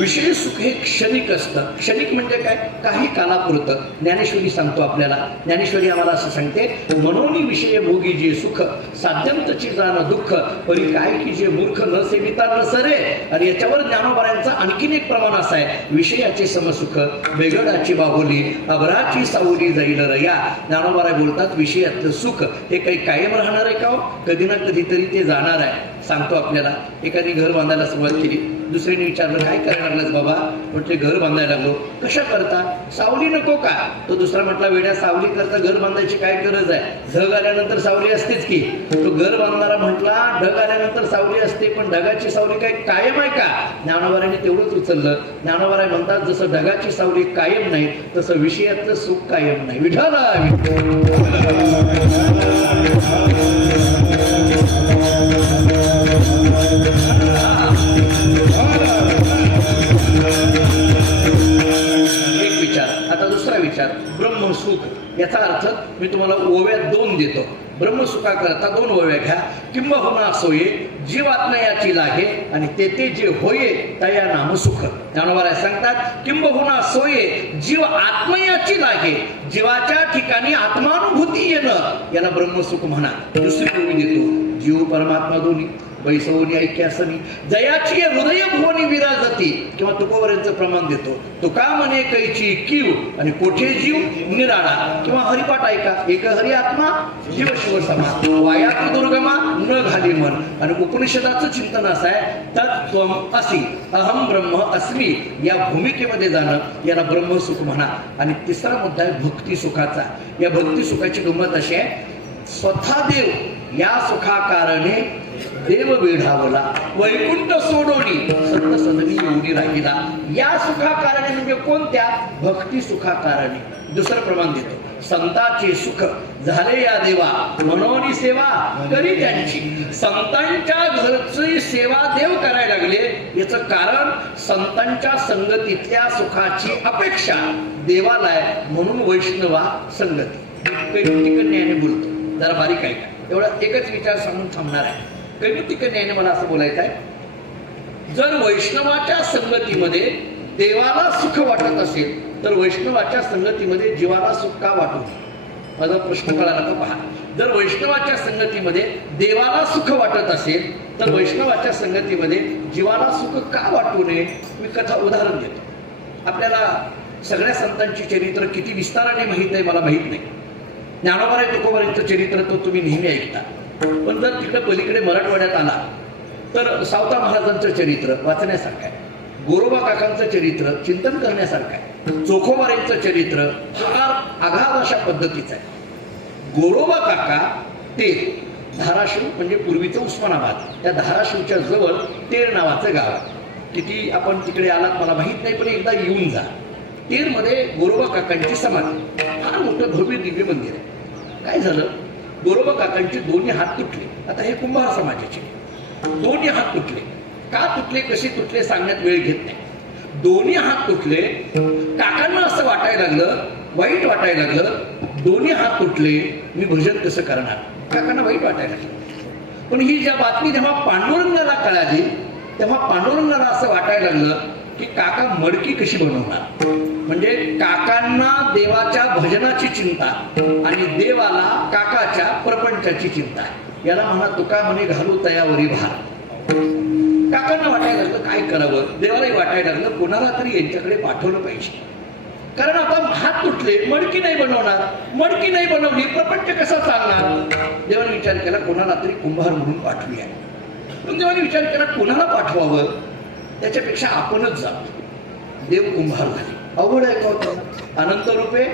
विषय सुख हे क्षणिक असतं. क्षणिक म्हणजे काय, काही कालापुरतं. ज्ञानेश्वरी सांगतो आपल्याला, ज्ञानेश्वरी आम्हाला असं सांगते, मनोनी विषय भोगी जे सुख साध्यंतची जाण दुःख परी काय की जे मूर्ख न सेविता न सरे. आणि याच्यावर ज्ञानोबाऱ्यांचा आणखीन एक प्रमाण असा आहे, विषयाचे समसुख बेगडाची बाहुली अभराची सावली जाईल रया. ज्ञानोबाराय बोलतात विषयातलं सुख हे काही कायम राहणार आहे का, कधी ना कधीतरी ते जाणार आहे. सांगतो आपल्याला, एकाने घर बांधायला सुरुवात केली. दुसऱ्याने विचारलं काय करायला लागलंस बाबा. म्हटले घर बांधायला लागलो. कशा करता, सावली नको का. तो दुसरा म्हटला वेड्या, सावली करता घर बांधायची काय गरज आहे, ढग आल्यानंतर सावली असतेच की. तो घर बांधणारा म्हटला ढग आल्यानंतर सावली असते पण ढगाची सावली काय कायम आहे का. ज्ञानोबारांनी तेवढंच उचललं. ज्ञानोबाराय म्हणतात जसं ढगाची सावली कायम नाही तसं विषयातलं सुख कायम नाही. विठाला एक विचार. आता दुसरा विचार, ब्रह्मसुख. याचा अर्थ मी तुम्हाला ओव्यात 2 देतो. ब्रह्मसुखा करता 2 ओव्या घ्या. किंबहुना सोये जीव आत्मयाची लागे आणि ते जे होये तया नाम सुख. ज्ञानोबाराय सांगतात किंबहुना सोये जीव आत्मयाची लागे, जीवाच्या ठिकाणी आत्मानुभूती येणं याला ब्रह्मसुख म्हणा. दुसरी ओवी देतो, जीव परमात्मा दोन्ही वैसवनी ऐक्यासनी जयाची हृदय भुवनी विराजती. किंवा तुकोबऱ्यांचं प्रमाण देतो, तुका म्हणे कैची कीव आणि कोठे जीव निराळा. किंवा हरिपाठ ऐका, एक हरी आत्मा जीव शिव समा वायात दुर्गमा न घाली मन. आणि उपनिषदाचं चिंतन असं आहे, तत्त्वम असी अहम ब्रह्म अस्मी या भूमिकेमध्ये जाणं याला ब्रह्मसुख म्हणा. आणि तिसरा मुद्दा आहे भक्ती सुखाचा. या भक्ती सुखाची गंमत अशी आहे, स्वतः देव या सुखाकारणे देव वेढावला वैकुंठ सोडोनी सत्य सदनी एवढी राहिला. या सुखाकारणे म्हणजे कोणत्या, भक्ती सुखाकारणे. दुसरं प्रमाण देतो, संतांचे सुख झाले या देवा मनोनी सेवा करी त्यांची. संतांच्या घरची सेवा देव करायला लागले याचं कारण संतांच्या संगतीतल्या सुखाची अपेक्षा देवाला आहे म्हणून वैष्णवा संगती. कैवतिक न्यायाने बोलतो, जरा बारीक आहे का, एवढा एकच विचार सांगून थांबणार आहे. कैवतिक न्यायाने मला असं बोलायचं आहे, जर वैष्णवाच्या संगतीमध्ये देवाला सुख वाटत असेल तर वैष्णवाच्या संगतीमध्ये जीवाला सुख का वाटू. माझा प्रश्न कळाला का पहा. जर वैष्णवाच्या संगतीमध्ये देवाला सुख वाटत असेल तर वैष्णवाच्या संगतीमध्ये जीवाला सुख का वाटू नये. मी कथा उदाहरण देतो. आपल्याला सगळ्या संतांची चरित्र किती विस्ताराने माहीत आहे मला माहीत नाही. ज्ञानोबाराय तुकोबारायांचं चरित्र तो तुम्ही नेहमी ऐकता. पण जर तिकडे पलीकडे मराठवाड्यात आला तर सावता महाराजांचं चरित्र वाचण्यासारखं आहे. गोरोबा काकांचं चरित्र चिंतन करण्यासारखं आहे. चोखोबारायांचं चरित्र फार आघात अशा पद्धतीचं आहे. गोरोबा काका ते धाराशिव म्हणजे पूर्वीचं उस्मानाबाद, त्या धाराशिवच्या जवळ तेर नावाचं गाव आहे. किती आपण तिकडे आलात मला माहीत नाही पण एकदा येऊन जा. तेरमध्ये गोरोबा काकांची समाधी, फार मोठं भव्य दिव्य मंदिर आहे. काय झालं, गोरोबा काकांचे दोन्ही हात तुटले. आता हे कुंभार समाजाचे दोन्ही हात तुटले. का तुटले, कसे तुटले सांगण्यात वेळ घेत नाही. दोन्ही हात तुटले. काकांना असं वाटायला लागलं, वाईट वाटायला लागलं दोन्ही हात तुटले, मी भजन कसं करणार. काकांना वाईट वाटायला लागलं. पण ही ज्या बातमी जेव्हा पांडुरंगाला कळाली तेव्हा पांडुरंगाला असं वाटायला लागलं की काका मडकी कशी बनवणार. म्हणजे काकांना देवाच्या भजनाची चिंता आणि देवाला काकाच्या प्रपंचाची चिंता. याला म्हणा तुका म्हणे घालू तयावरी भार. काकांना वाटायला लागलं काय करावं. देवालाही वाटायला लागलं कोणाला तरी यांच्याकडे पाठवलं पाहिजे. कारण आता हात तुटले, मडकी नाही बनवणार, मडकी नाही बनवली, प्रपंच कसा चालणार. देवाने विचार केला कोणाला तरी कुंभार म्हणून पाठवूया. पण देवाने विचार केला कोणाला पाठवावं, त्याच्यापेक्षा आपणच जातो. देव कुंभार झाले. अवघड आहे का होतं. अनंत रूपे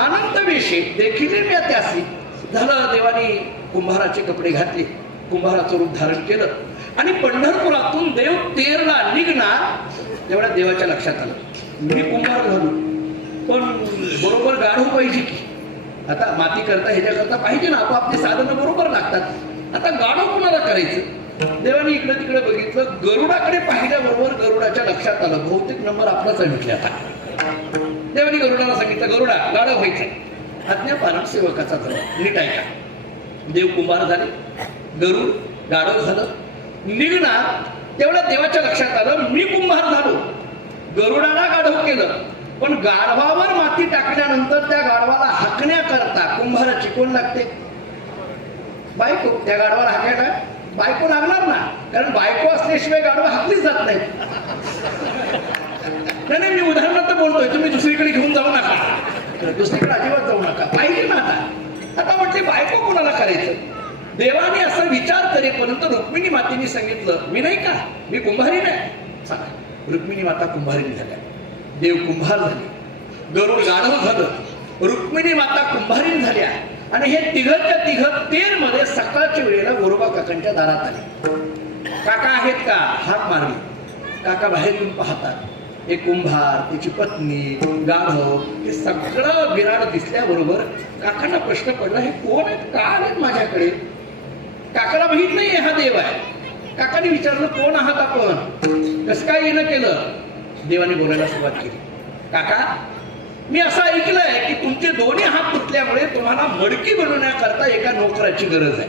अनंत वेशे देखील मी त्यासी. झालं, देवाने कुंभाराचे कपडे घातले, कुंभाराचं रूप धारण केलं आणि पंढरपुरातून देव तेरला निघणार. तेवढ्या देवाच्या लक्षात आलं मी कुंभार झालो, पण बरोबर गाढव पाहिजे की. आता माती करता ह्याच्याकरता पाहिजे ना, आपापली साधनं बरोबर लागतात. आता गाढव कुणाला करायचं. देवाने इकडे तिकडे बघितलं, गरुडाकडे पाहिल्याबरोबर गरुडाच्या लक्षात आलं बहुतेक नंबर आपलाच आहे म्हटले. आता देवाने गरुडाला सांगितलं गरुडा गाढव व्हायचंय. आज्ञापालक सेवकाचा धर्म. नीट ऐका. देव कुंभार झाले, गरुड गाढव झालं, निघणार. तेवढ्या देवाच्या लक्षात आलं मी कुंभार झालो, गरुडाला गाढव केलं. पण गाढवावर माती टाकल्यानंतर त्या गाढवाला हाकण्याकरता कुंभाराची कोण लागते. बायको. त्या गाढवाला हाकायला बायको लागणार ना, कारण बायको असल्याशिवाय गाढवा हाकलीच जात नाही. नाही मी उदाहरणार्थ बोलतोय, तुम्ही दुसरीकडे घेऊन जाऊ नका, दुसरीकडे अजिबात जाऊ नका. पाहिजे ना आता म्हटले बायको कोणाला करायचं. देवाने असा विचार करेपर्यंत रुक्मिणी मातेने सांगितलं मी नाही का, मी कुंभारी नाही. सांगा, रुक्मिणी माता कुंभारी झाल्या, देव कुंभार झाले, गरुड गाढव झालं, रुक्मिणी माता कुंभारीन झाल्या. आणि हे तिघच्या तिघ तेर मध्ये सकाळच्या वेळेला गोरोबा काकांच्या दारात आले. काका आहेत का, हाक मारली. काका बाहेर येऊन पाहतात, एक कुंभार, त्याची पत्नी, गाढव, हे सगळं विराट दिसल्याबरोबर काकांना प्रश्न पडला हे कोण आहेत, का आलेत माझ्याकडे. काकाला माहित नाही हा देव आहे. काकाने विचारलं कोण आहात आपण, कसं काय येणं केलं. देवाने बोलायला सुरुवात केली. काका मी असं ऐकलंय की तुमचे दोन्ही हात तुटल्यामुळे तुम्हाला मडकी बनवण्याकरता एका नोकराची गरज आहे.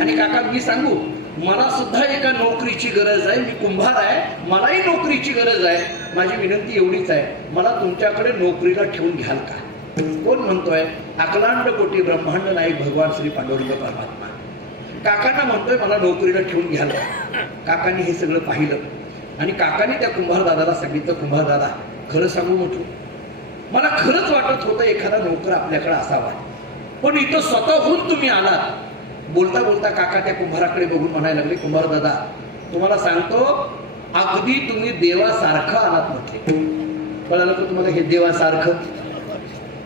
आणि काका मी सांगू, मला सुद्धा एका नोकरीची गरज आहे. मी कुंभार आहे, मलाही नोकरीची गरज आहे. माझी विनंती एवढीच आहे, मला तुमच्याकडे नोकरीला ठेवून घ्याल का. कोण म्हणतोय, अखिलांड कोटी ब्रह्मांड नायक भगवान श्री पांडुरंग परमात्मा. काकांना म्हणतोय मला नोकरीला ठेवून घ्याल का. काकांनी हे सगळं पाहिलं आणि काकांनी त्या कुंभार दादाला सांगितलं, कुंभार दादा खरं सांगू म्हटलं, मला खरंच वाटत होतं एखादा नोकर आपल्याकडे असावा, पण इथं स्वतःहून तुम्ही आलात. बोलता बोलता काका त्या कुंभाराकडे बघून म्हणायला लागले, कुंभार दादा तुम्हाला सांगतो अगदी तुम्ही देवासारखं आलात म्हटले. कळालं का तुम्हाला हे देवासारखं.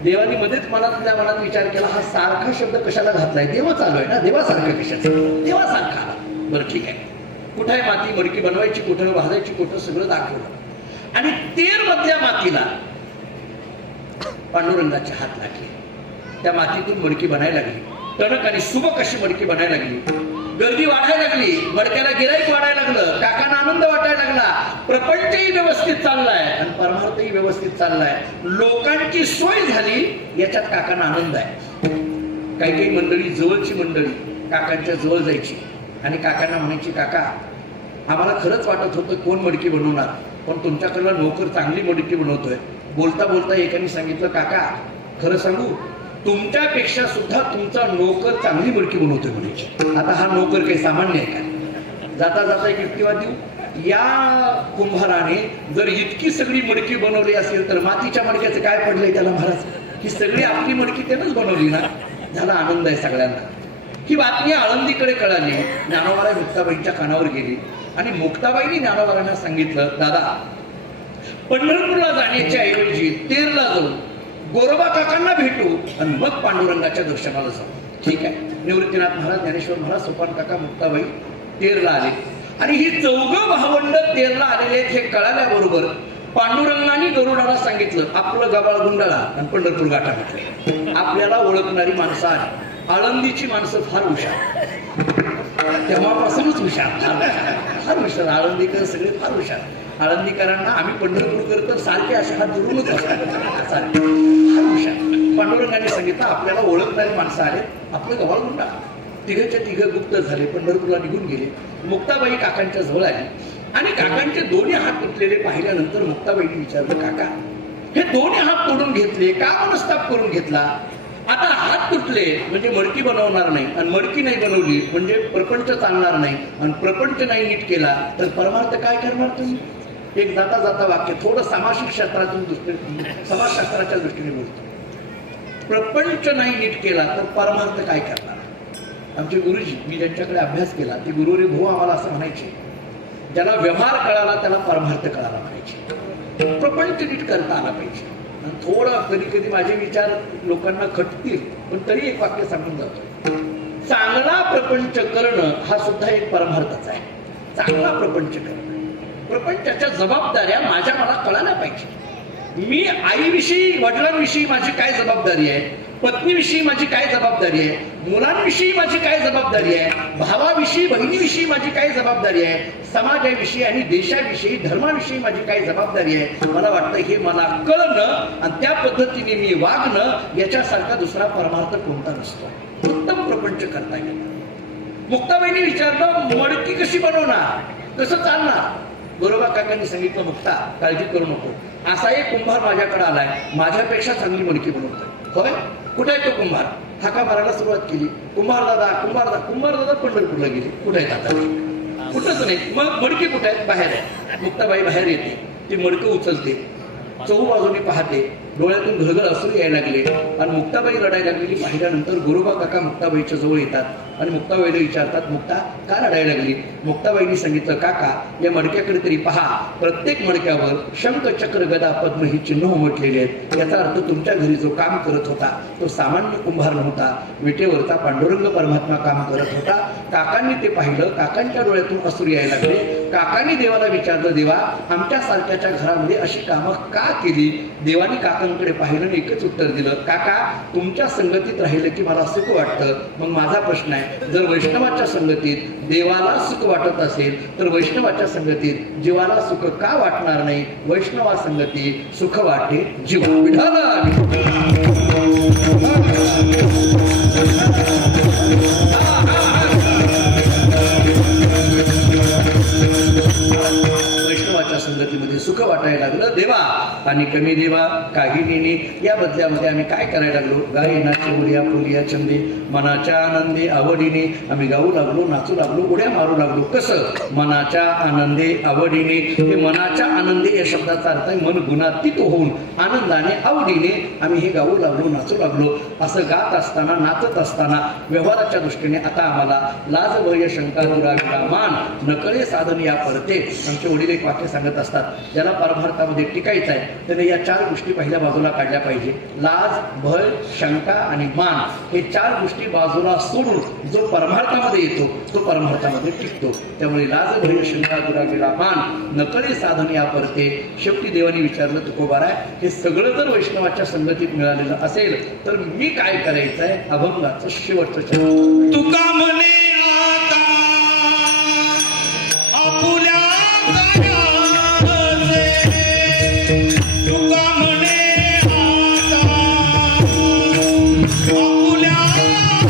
देवानी मध्येच मनात विचार केला, हा सारखा शब्द कशाला घातलाय, देव चालू आहे ना, देवासारखं कशाचं, देवासारखा आला. बरं ठीक आहे, कुठं आहे माती, मडकी बनवायची कुठं, भाजायची कुठं, सगळं दाखवलं. आणि तेर मधल्या मातीला पांडुरंगाचे हात लागले. त्या मातीतून मडकी बनायला लागली. टणक आणि सुबक अशी मडकी बनायला लागली. गर्दी वाढायला लागली, मडक्याला गिराईक वाढायला लागलं. काकांना आनंद वाटायला लागला. प्रपंचही व्यवस्थित चाललाय आणि परमार्थही व्यवस्थित चाललाय. लोकांची सोय झाली, याच्यात काकांना आनंद आहे. काही काही मंडळी, जवळची मंडळी काकांच्या जवळ जायची आणि काकांना म्हणायची, काका आम्हाला खरंच वाटत होतं कोण मडकी बनवणार, पण तुमच्याकडला नोकर चांगली मडकी बनवतोय. बोलता बोलता एकाने सांगितलं, काका खरं सांगू, तुमच्यापेक्षा सुद्धा तुमचा नोकर चांगली मडकी बनवतोय म्हणायची. आता हा नोकर काही सामान्य आहे का. जाता जाता एक युक्तिवाद देऊ. या कुंभाराने जर इतकी सगळी मडकी बनवली असेल तर मातीच्या मडक्याचं काय पडलंय त्याला महाराज. ही सगळी आपली मडकी त्यानंच बनवली ना. झाला आनंद आहे सगळ्यांना. ही बातमी आळंदीकडे कळाली. ज्ञानोबाराय मुक्ताबाईंच्या कानावर गेली आणि मुक्ताबाईंनी ज्ञानोबारांना सांगितलं, दादा पंढरपूरला जाण्याच्या ऐवजी तेरला जाऊ, गोरोबा काकांना भेटू आणि मग पांडुरंगाच्या दर्शनाला जाऊ. ठीक आहे. निवृत्तीनाथ महाराज, ज्ञानेश्वर महाराज, सोपान काका, मुक्ताबाई तेरला आले आणि ही चौघं भावंड तेरला आलेले हे कळाल्याबरोबर पांडुरंगाने गरुडाला सांगितलं, आपलं गबाळ गुंडाळा आणि पंढरपूर गाठा म्हटले. आपल्याला ओळखणारी माणसं आहे. आळंदीची माणसं फार हुशार, तेव्हापासूनच हुशार, फार हुशार. आळंदीकर सगळे फार हुशार. आळंदीकरांना आम्ही पंढरपूरकर तर सारखे असे हात जोडूनच असतात, फार हुशार. पांडुरंगाने सांगितलं आपल्याला ओळखणारी माणसं आले, आपलं गव्हाळ गुंडा. तिघच्या तिघ गुप्त झाले, पंढरपूरला निघून गेले. मुक्ताबाई काकांच्या जवळ आली आणि काकांचे दोन्ही हात तुटलेले पाहिल्यानंतर मुक्ताबाईंनी विचारलं, काका हे दोन्ही हात तोडून घेतले का, मनस्ताप करून घेतला? आता हात तुटले म्हणजे मडकी बनवणार नाही, आणि मडकी नाही बनवली म्हणजे प्रपंच चालणार नाही, आणि प्रपंच नाही नीट केला तर परमार्थ काय करणार तुम्ही? एक जाता जाता वाक्य थोडं सामाजिक शास्त्रातून दृष्टीने, समाजशास्त्राच्या दृष्टीने बोलतो. प्रपंच नाही नीट केला तर परमार्थ काय करणार? आमचे गुरुजी, मी ज्यांच्याकडे अभ्यास केला ते गुरुरी भाऊ आम्हाला असं म्हणायचे, ज्याला व्यवहार कळाला त्याला परमार्थ कळाला म्हणायचे. प्रपंच नीट करता आला पाहिजे. आणि थोडं कधी कधी माझे विचार लोकांना खटतील, पण तरी एक वाक्य सांगून जातो, चांगला प्रपंच करणं हा सुद्धा एक परमार्थच आहे. चांगला प्रपंच करणं, प्रपंचाच्या जबाबदाऱ्या माझ्या मला कळायला पाहिजे. मी आईविषयी, वडिलांविषयी माझी काय जबाबदारी आहे, पत्नीविषयी माझी काय जबाबदारी आहे, मुलांविषयी माझी काय जबाबदारी आहे, भावाविषयी बहिणीविषयी माझी काय जबाबदारी आहे, समाजाविषयी आणि देशाविषयी धर्माविषयी माझी काय जबाबदारी आहे. मला वाटतं हे मला कळणं आणि त्या पद्धतीने मी वागणं याच्यासारखा दुसरा परमार्थ कोणता नसतो. उत्तम प्रपंच करता येईल. मुक्ताबाईंनी विचारलं, मडकी कशी बनवणार, कसं चालणार? गोरोबा काकांनी सांगितलं, मुक्ता काळजी करू नको, असा एक कुंभार माझ्याकडे आलाय, माझ्यापेक्षा चांगली मडकी बनवतोय. होय, कुठे आहे तो कुंभार? हाका मारायला सुरुवात केली, कुंभार दादा कुंभार दादा. कुंभार दादा पंढरपूरला गेले, कुठे आहेत आता? कुठंच नाही. मग मडकी कुठे आहे? बाहेर आहे. मुक्ताबाई बाहेर येते, ती मडकं उचलते, चहूबाजूने पाहते, डोळ्यातून घळघळ असून यायला लागले आणि मुक्ताबाई रडायला लागलेली पाहिल्यानंतर गोरोबा काका मुक्ताबाईच्या जवळ येतात आणि मुक्ताबाईला विचारतात, मुक्ता का रडायला लागली? मुक्ताबाईंनी सांगितलं, काका या मडक्याकडे तरी पहा, प्रत्येक मडक्यावर शंख चक्र गदा पद्म ही चिन्ह उमटलेली आहेत. याचा अर्थ तुमच्या घरी जो काम करत होता तो सामान्य कुंभार नव्हता, विटेवरचा पांडुरंग परमात्मा काम करत होता. काकांनी ते पाहिलं, काकांच्या डोळ्यातून असूर यायला लागले. काकांनी देवाला विचारलं, देवा आमच्या सारख्याच्या घरामध्ये अशी कामं का केली? देवाने काकांकडे पाहिलं आणि एकच उत्तर दिलं, काका तुमच्या संगतीत राहिलं की मला सुख वाटतं. मग माझा प्रश्न आहे, जर वैष्णवाच्या संगतीत देवाला सुख वाटत असेल तर वैष्णवाच्या संगतीत जीवाला सुख का वाटणार नाही? वैष्णवा संगती सुख वाटे जीवा. वैष्णवाच्या संगतीमध्ये सुख वाटायला लागलं. देवा आणि कमी देवा काही नेणे, या बदल्यामध्ये आम्ही काय करायला लागलो? गाई नाचे उड्या फुलिया छंदे मनाच्या आनंदे आवडीने आम्ही गाऊ लागलो, नाचू लागलो, उड्या मारू लागलो. कसं? मनाच्या आनंदे आवडीने. हे मनाच्या आनंदे या शब्दाचा अर्थ आहे मन गुणातीत होऊन आनंदाने आवडीने आम्ही हे गाऊ लागलो, नाचू लागलो. असं गात असताना, नाचत असताना व्यवहाराच्या दृष्टीने आता आम्हाला लाज भय शंका दुराविला मान नकळे साधन या परते. आमचे वडील एक वाक्य सांगत असतात, ज्याला परमार्थामध्ये टिकायचं आहे त्याने या चार गोष्टी पहिल्या बाजूला काढल्या पाहिजे. लाज, भय, शंका आणि मान हे चार गोष्टी बाजूला सोडून जो परमार्थामध्ये येतो तो परमार्थामध्ये टिकतो. त्यामुळे लाज भय शंका दुराविला मान नकळे साधन या परते. शेवटी देवाने विचारलं, तुकोबाराय हे सगळं जर वैष्णवाच्या संगतीत मिळालेलं असेल तर मी काय करायचंय? अभंगाचं शेवटचं चरण. तुका म्हणे आता आपुल्या तुका म्हणे आता आपुल्या काय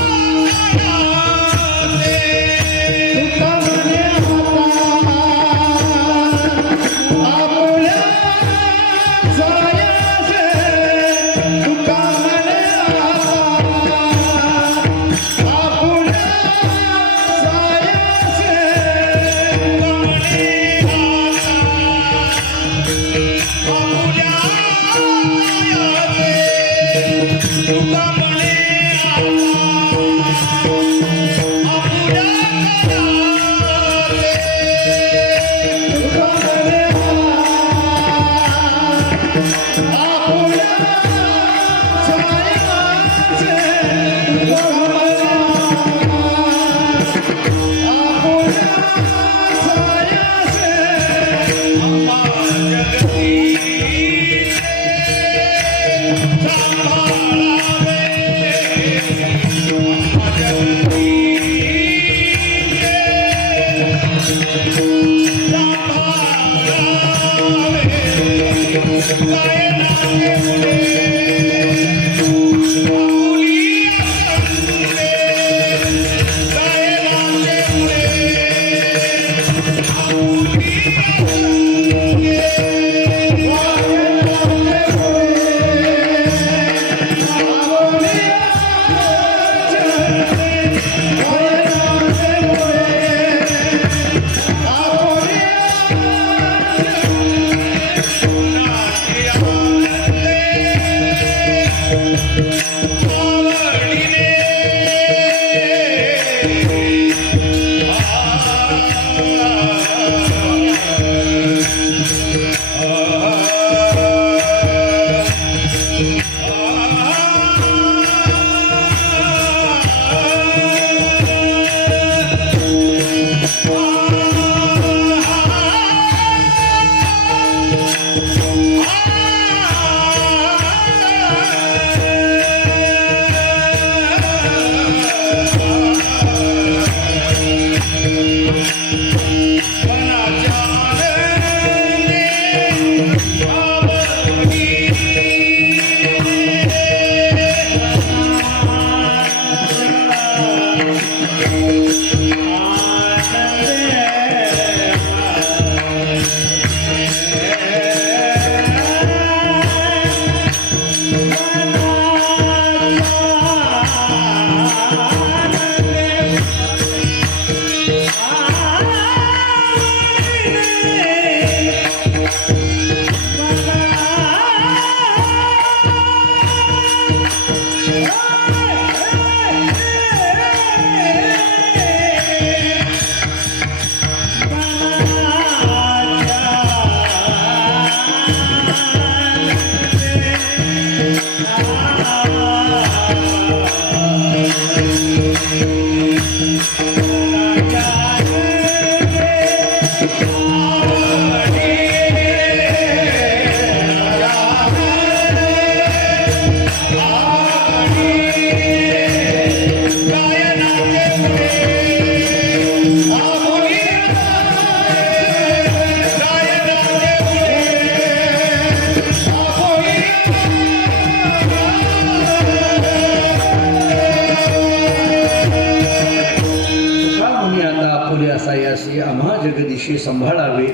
तुका म्हणे आता आपुले असायासी आम्हा जगदीशी सांभाळावे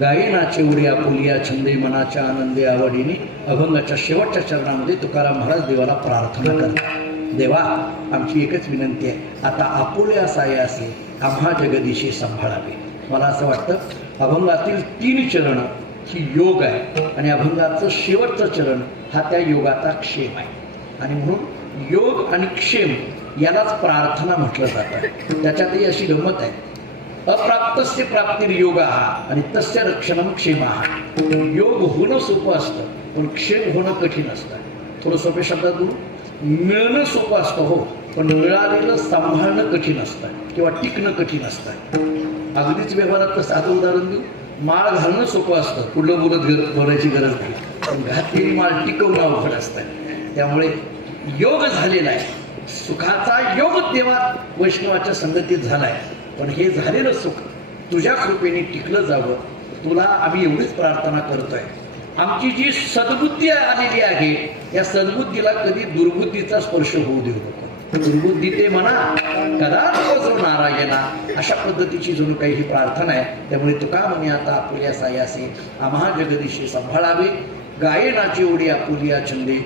गायनाचे उडे आपुलिया छंदे मनाच्या आनंदे आवडीने अभंगाच्या शेवटच्या चरणामध्ये तुकाराम महाराज देवाला प्रार्थना करतात. देवा, आमची एकच विनंती आहे, आता आपुले असायासी आम्हा जगदीशी सांभाळावे. मला असं वाटतं अभंगातील 3 चरण ही योग आहे आणि अभंगाचं शेवटचं चरण हा त्या योगाचा क्षेम आहे. आणि म्हणून योग आणि क्षेम यालाच प्रार्थना म्हटलं जातं. त्याच्यातही अशी गंमत आहे, अप्राप्तस्य प्राप्तिर्योग आणि तस्य रक्षणम क्षेम. योग होणं सोपं असतं पण क्षेम होणं कठीण असतं. थोडं सोप्या शब्दात बोलू, मिळणं सोपं असतं हो, पण मिळालेलं सांभाळणं कठीण असतं किंवा टिकणं कठीण असतं. अगदीच व्यवहारात साधं उदाहरण देऊ, माळ घालणं सोपं असतं, पुढलं बोलायची गरज नाही, पण घातलेली माळ टिकवणं अवघड असतं. त्यामुळे योग झालेला आहे, सुखाचा योग देवा वैष्णवाच्या संगतीत झालाय. पण हे झालेलं सुख तुझ्या कृपेने टिकलं जावं, तुला आम्ही एवढीच प्रार्थना करतोय. आमची जी सद्बुद्धी आलेली आहे या सद्बुद्धीला कधी दुर्बुद्धीचा स्पर्श होऊ देऊ नको. दुर्बुद्धी ते म्हणा कदा जो नारायणा, अशा पद्धतीची जणू काही ही प्रार्थना आहे. त्यामुळे तुका म्हणे आता आपुल्या सायासे आम्हा जगदीशी सांभाळावे गायनाची ओढी आपुलिया छंदे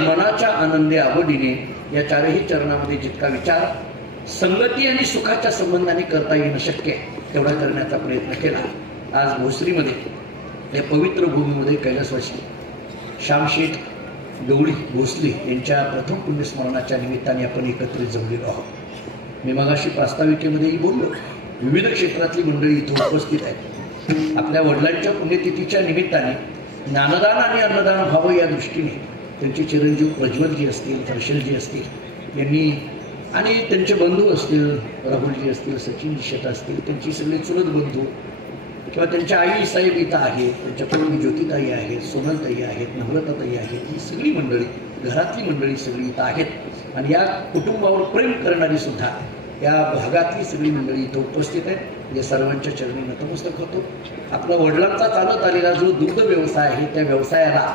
मनाच्या आनंदे आवडीने. या 4ही चरणामध्ये जितका विचार संगती आणि सुखाच्या संबंधाने करता येणं शक्य आहे तेवढा करण्याचा प्रयत्न केला. आज भोसरीमध्ये या पवित्र भूमीमध्ये कैलासवासी श्यामशेठ गवळी भोसले यांच्या प्रथम पुण्यस्मरणाच्या निमित्ताने आपण एकत्रित जमलेलो आहोत. मी मगाशी प्रास्ताविकेमध्येही बोललो, विविध क्षेत्रातली मंडळी इथं उपस्थित आहेत. आपल्या वडिलांच्या पुण्यतिथीच्या निमित्ताने ज्ञानदान आणि अन्नदान व्हावं या दृष्टीने त्यांचे चिरंजीव प्रज्वलजी असतील, हर्षलजी असतील यांनी आणि त्यांचे बंधू असतील, राहुलजी असतील, सचिनजी शेट असतील, त्यांची सगळे चुलत बंधू किंवा त्यांच्या आई साहेब इथं आहेत, त्यांच्या पत्नी ज्योतिताई आहेत, सोनलताई आहेत, नम्रताताई आहेत, ही सगळी मंडळी, घरातली मंडळी सगळी इथं आहेत. आणि या कुटुंबावर प्रेम करणारी सुद्धा या भागातली सगळी मंडळी इथं उपस्थित आहेत. या सर्वांच्या चरणी नतमस्तक होतो. आपला वडिलांचा चालत आलेला जो दुग्ध व्यवसाय आहे त्या व्यवसायाला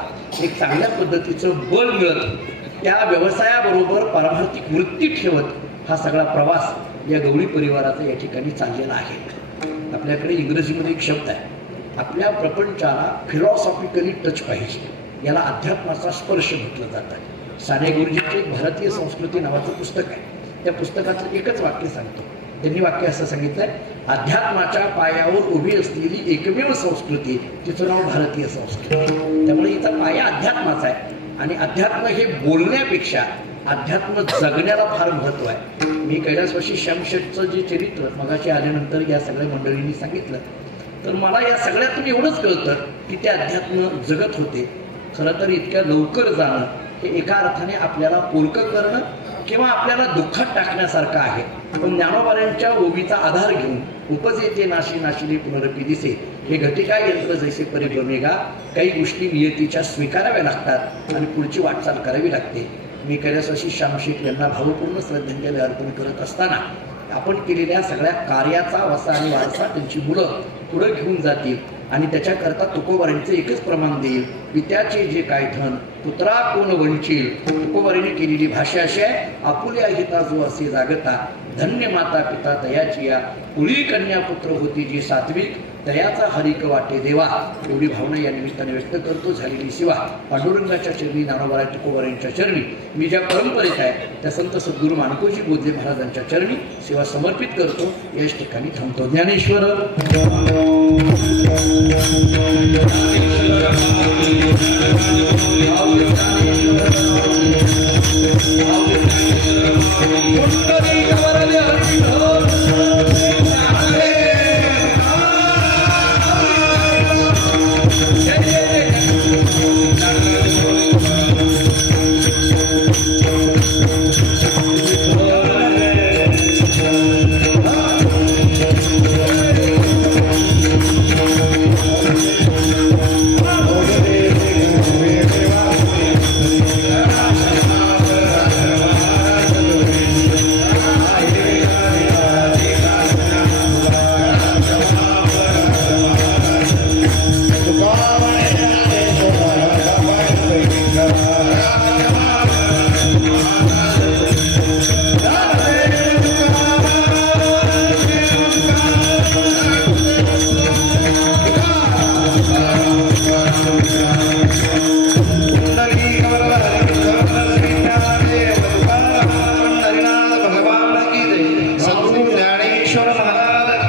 एक चांगल्या पद्धतीचं बळ मिळत, त्या व्यवसायाबरोबर पारमार्थिक वृत्ती ठेवत हा सगळा प्रवास या गवळी परिवाराचा या ठिकाणी चाललेला आहे. आपल्याकडे इंग्रजीमध्ये एक शब्द आहे, आपल्या प्रपंचाला फिलॉसॉफिकली टच पाहिजे, याला अध्यात्माचा स्पर्श म्हटलं जातं. साने गुरुजींचे एक भारतीय संस्कृती नावाचं पुस्तक आहे. त्या पुस्तकाचं एकच वाक्य सांगतो. त्यांनी वाक्य असं सांगितलंय, अध्यात्माच्या पायावर उभी असलेली एकमेव संस्कृती तिचं नाव भारतीय संस्कृती. त्यामुळे हिचा पाया अध्यात्माचा आहे आणि अध्यात्म हे बोलण्यापेक्षा अध्यात्म जगण्याला फार महत्त्व आहे. मी कैलासवासी श्यामशेठचं जे चरित्र मगाशी आल्यानंतर या सगळ्या मंडळींनी सांगितलं तर मला या सगळ्यातून एवढंच कळतं की ते अध्यात्म जगत होते. खरं तर इतक्या लवकर जाणं हे एका अर्थाने आपल्याला पोलकं करणं किंवा आपल्याला दुःखात टाकण्यासारखं आहे. पण ज्ञानोबाऱ्यांच्या ओवीचा आधार घेऊन उपजेते नाशी नाशिले पुनरपी दिसे, हे घटिका यंत्र जैसे परिभ्रमेगा, काही गोष्टी नियतीच्या स्वीकाराव्या लागतात आणि पुढची वाटचाल करावी लागते. मी कैलासवासी श्यामशेठ यांना भावपूर्ण श्रद्धांजली अर्पण करत असताना आपण केलेल्या सगळ्या कार्याचा वसा आणि वारसा त्यांची मुलं पुढे घेऊन जातील आणि त्याच्याकरता तुकोबारांचं एकच प्रमाण देईल, पित्याचे जे काय धन पुत्रा कोण वंचील. तुकोबारीने केलेली भाषा अशी आहे, आपुल्या हिता जो असे जागता, धन्य माता पिता तयाची या, कुळी कन्या पुत्र होती जी सात्विक, तयाचा हरिक वाटे देवा. एवढी भावना या निमित्ताने व्यक्त करतो. झालेली सेवा पांडुरंगाच्या चरणी, ज्ञानोबा तुकोबारांच्या चरणी, मी ज्या परंपरेत आहे त्या संत सद्गुरू माणकोजी बोधले महाराजांच्या चरणी सेवा समर्पित करतो. याच ठिकाणी थांबतो. ज्ञानेश्वर पुष्करी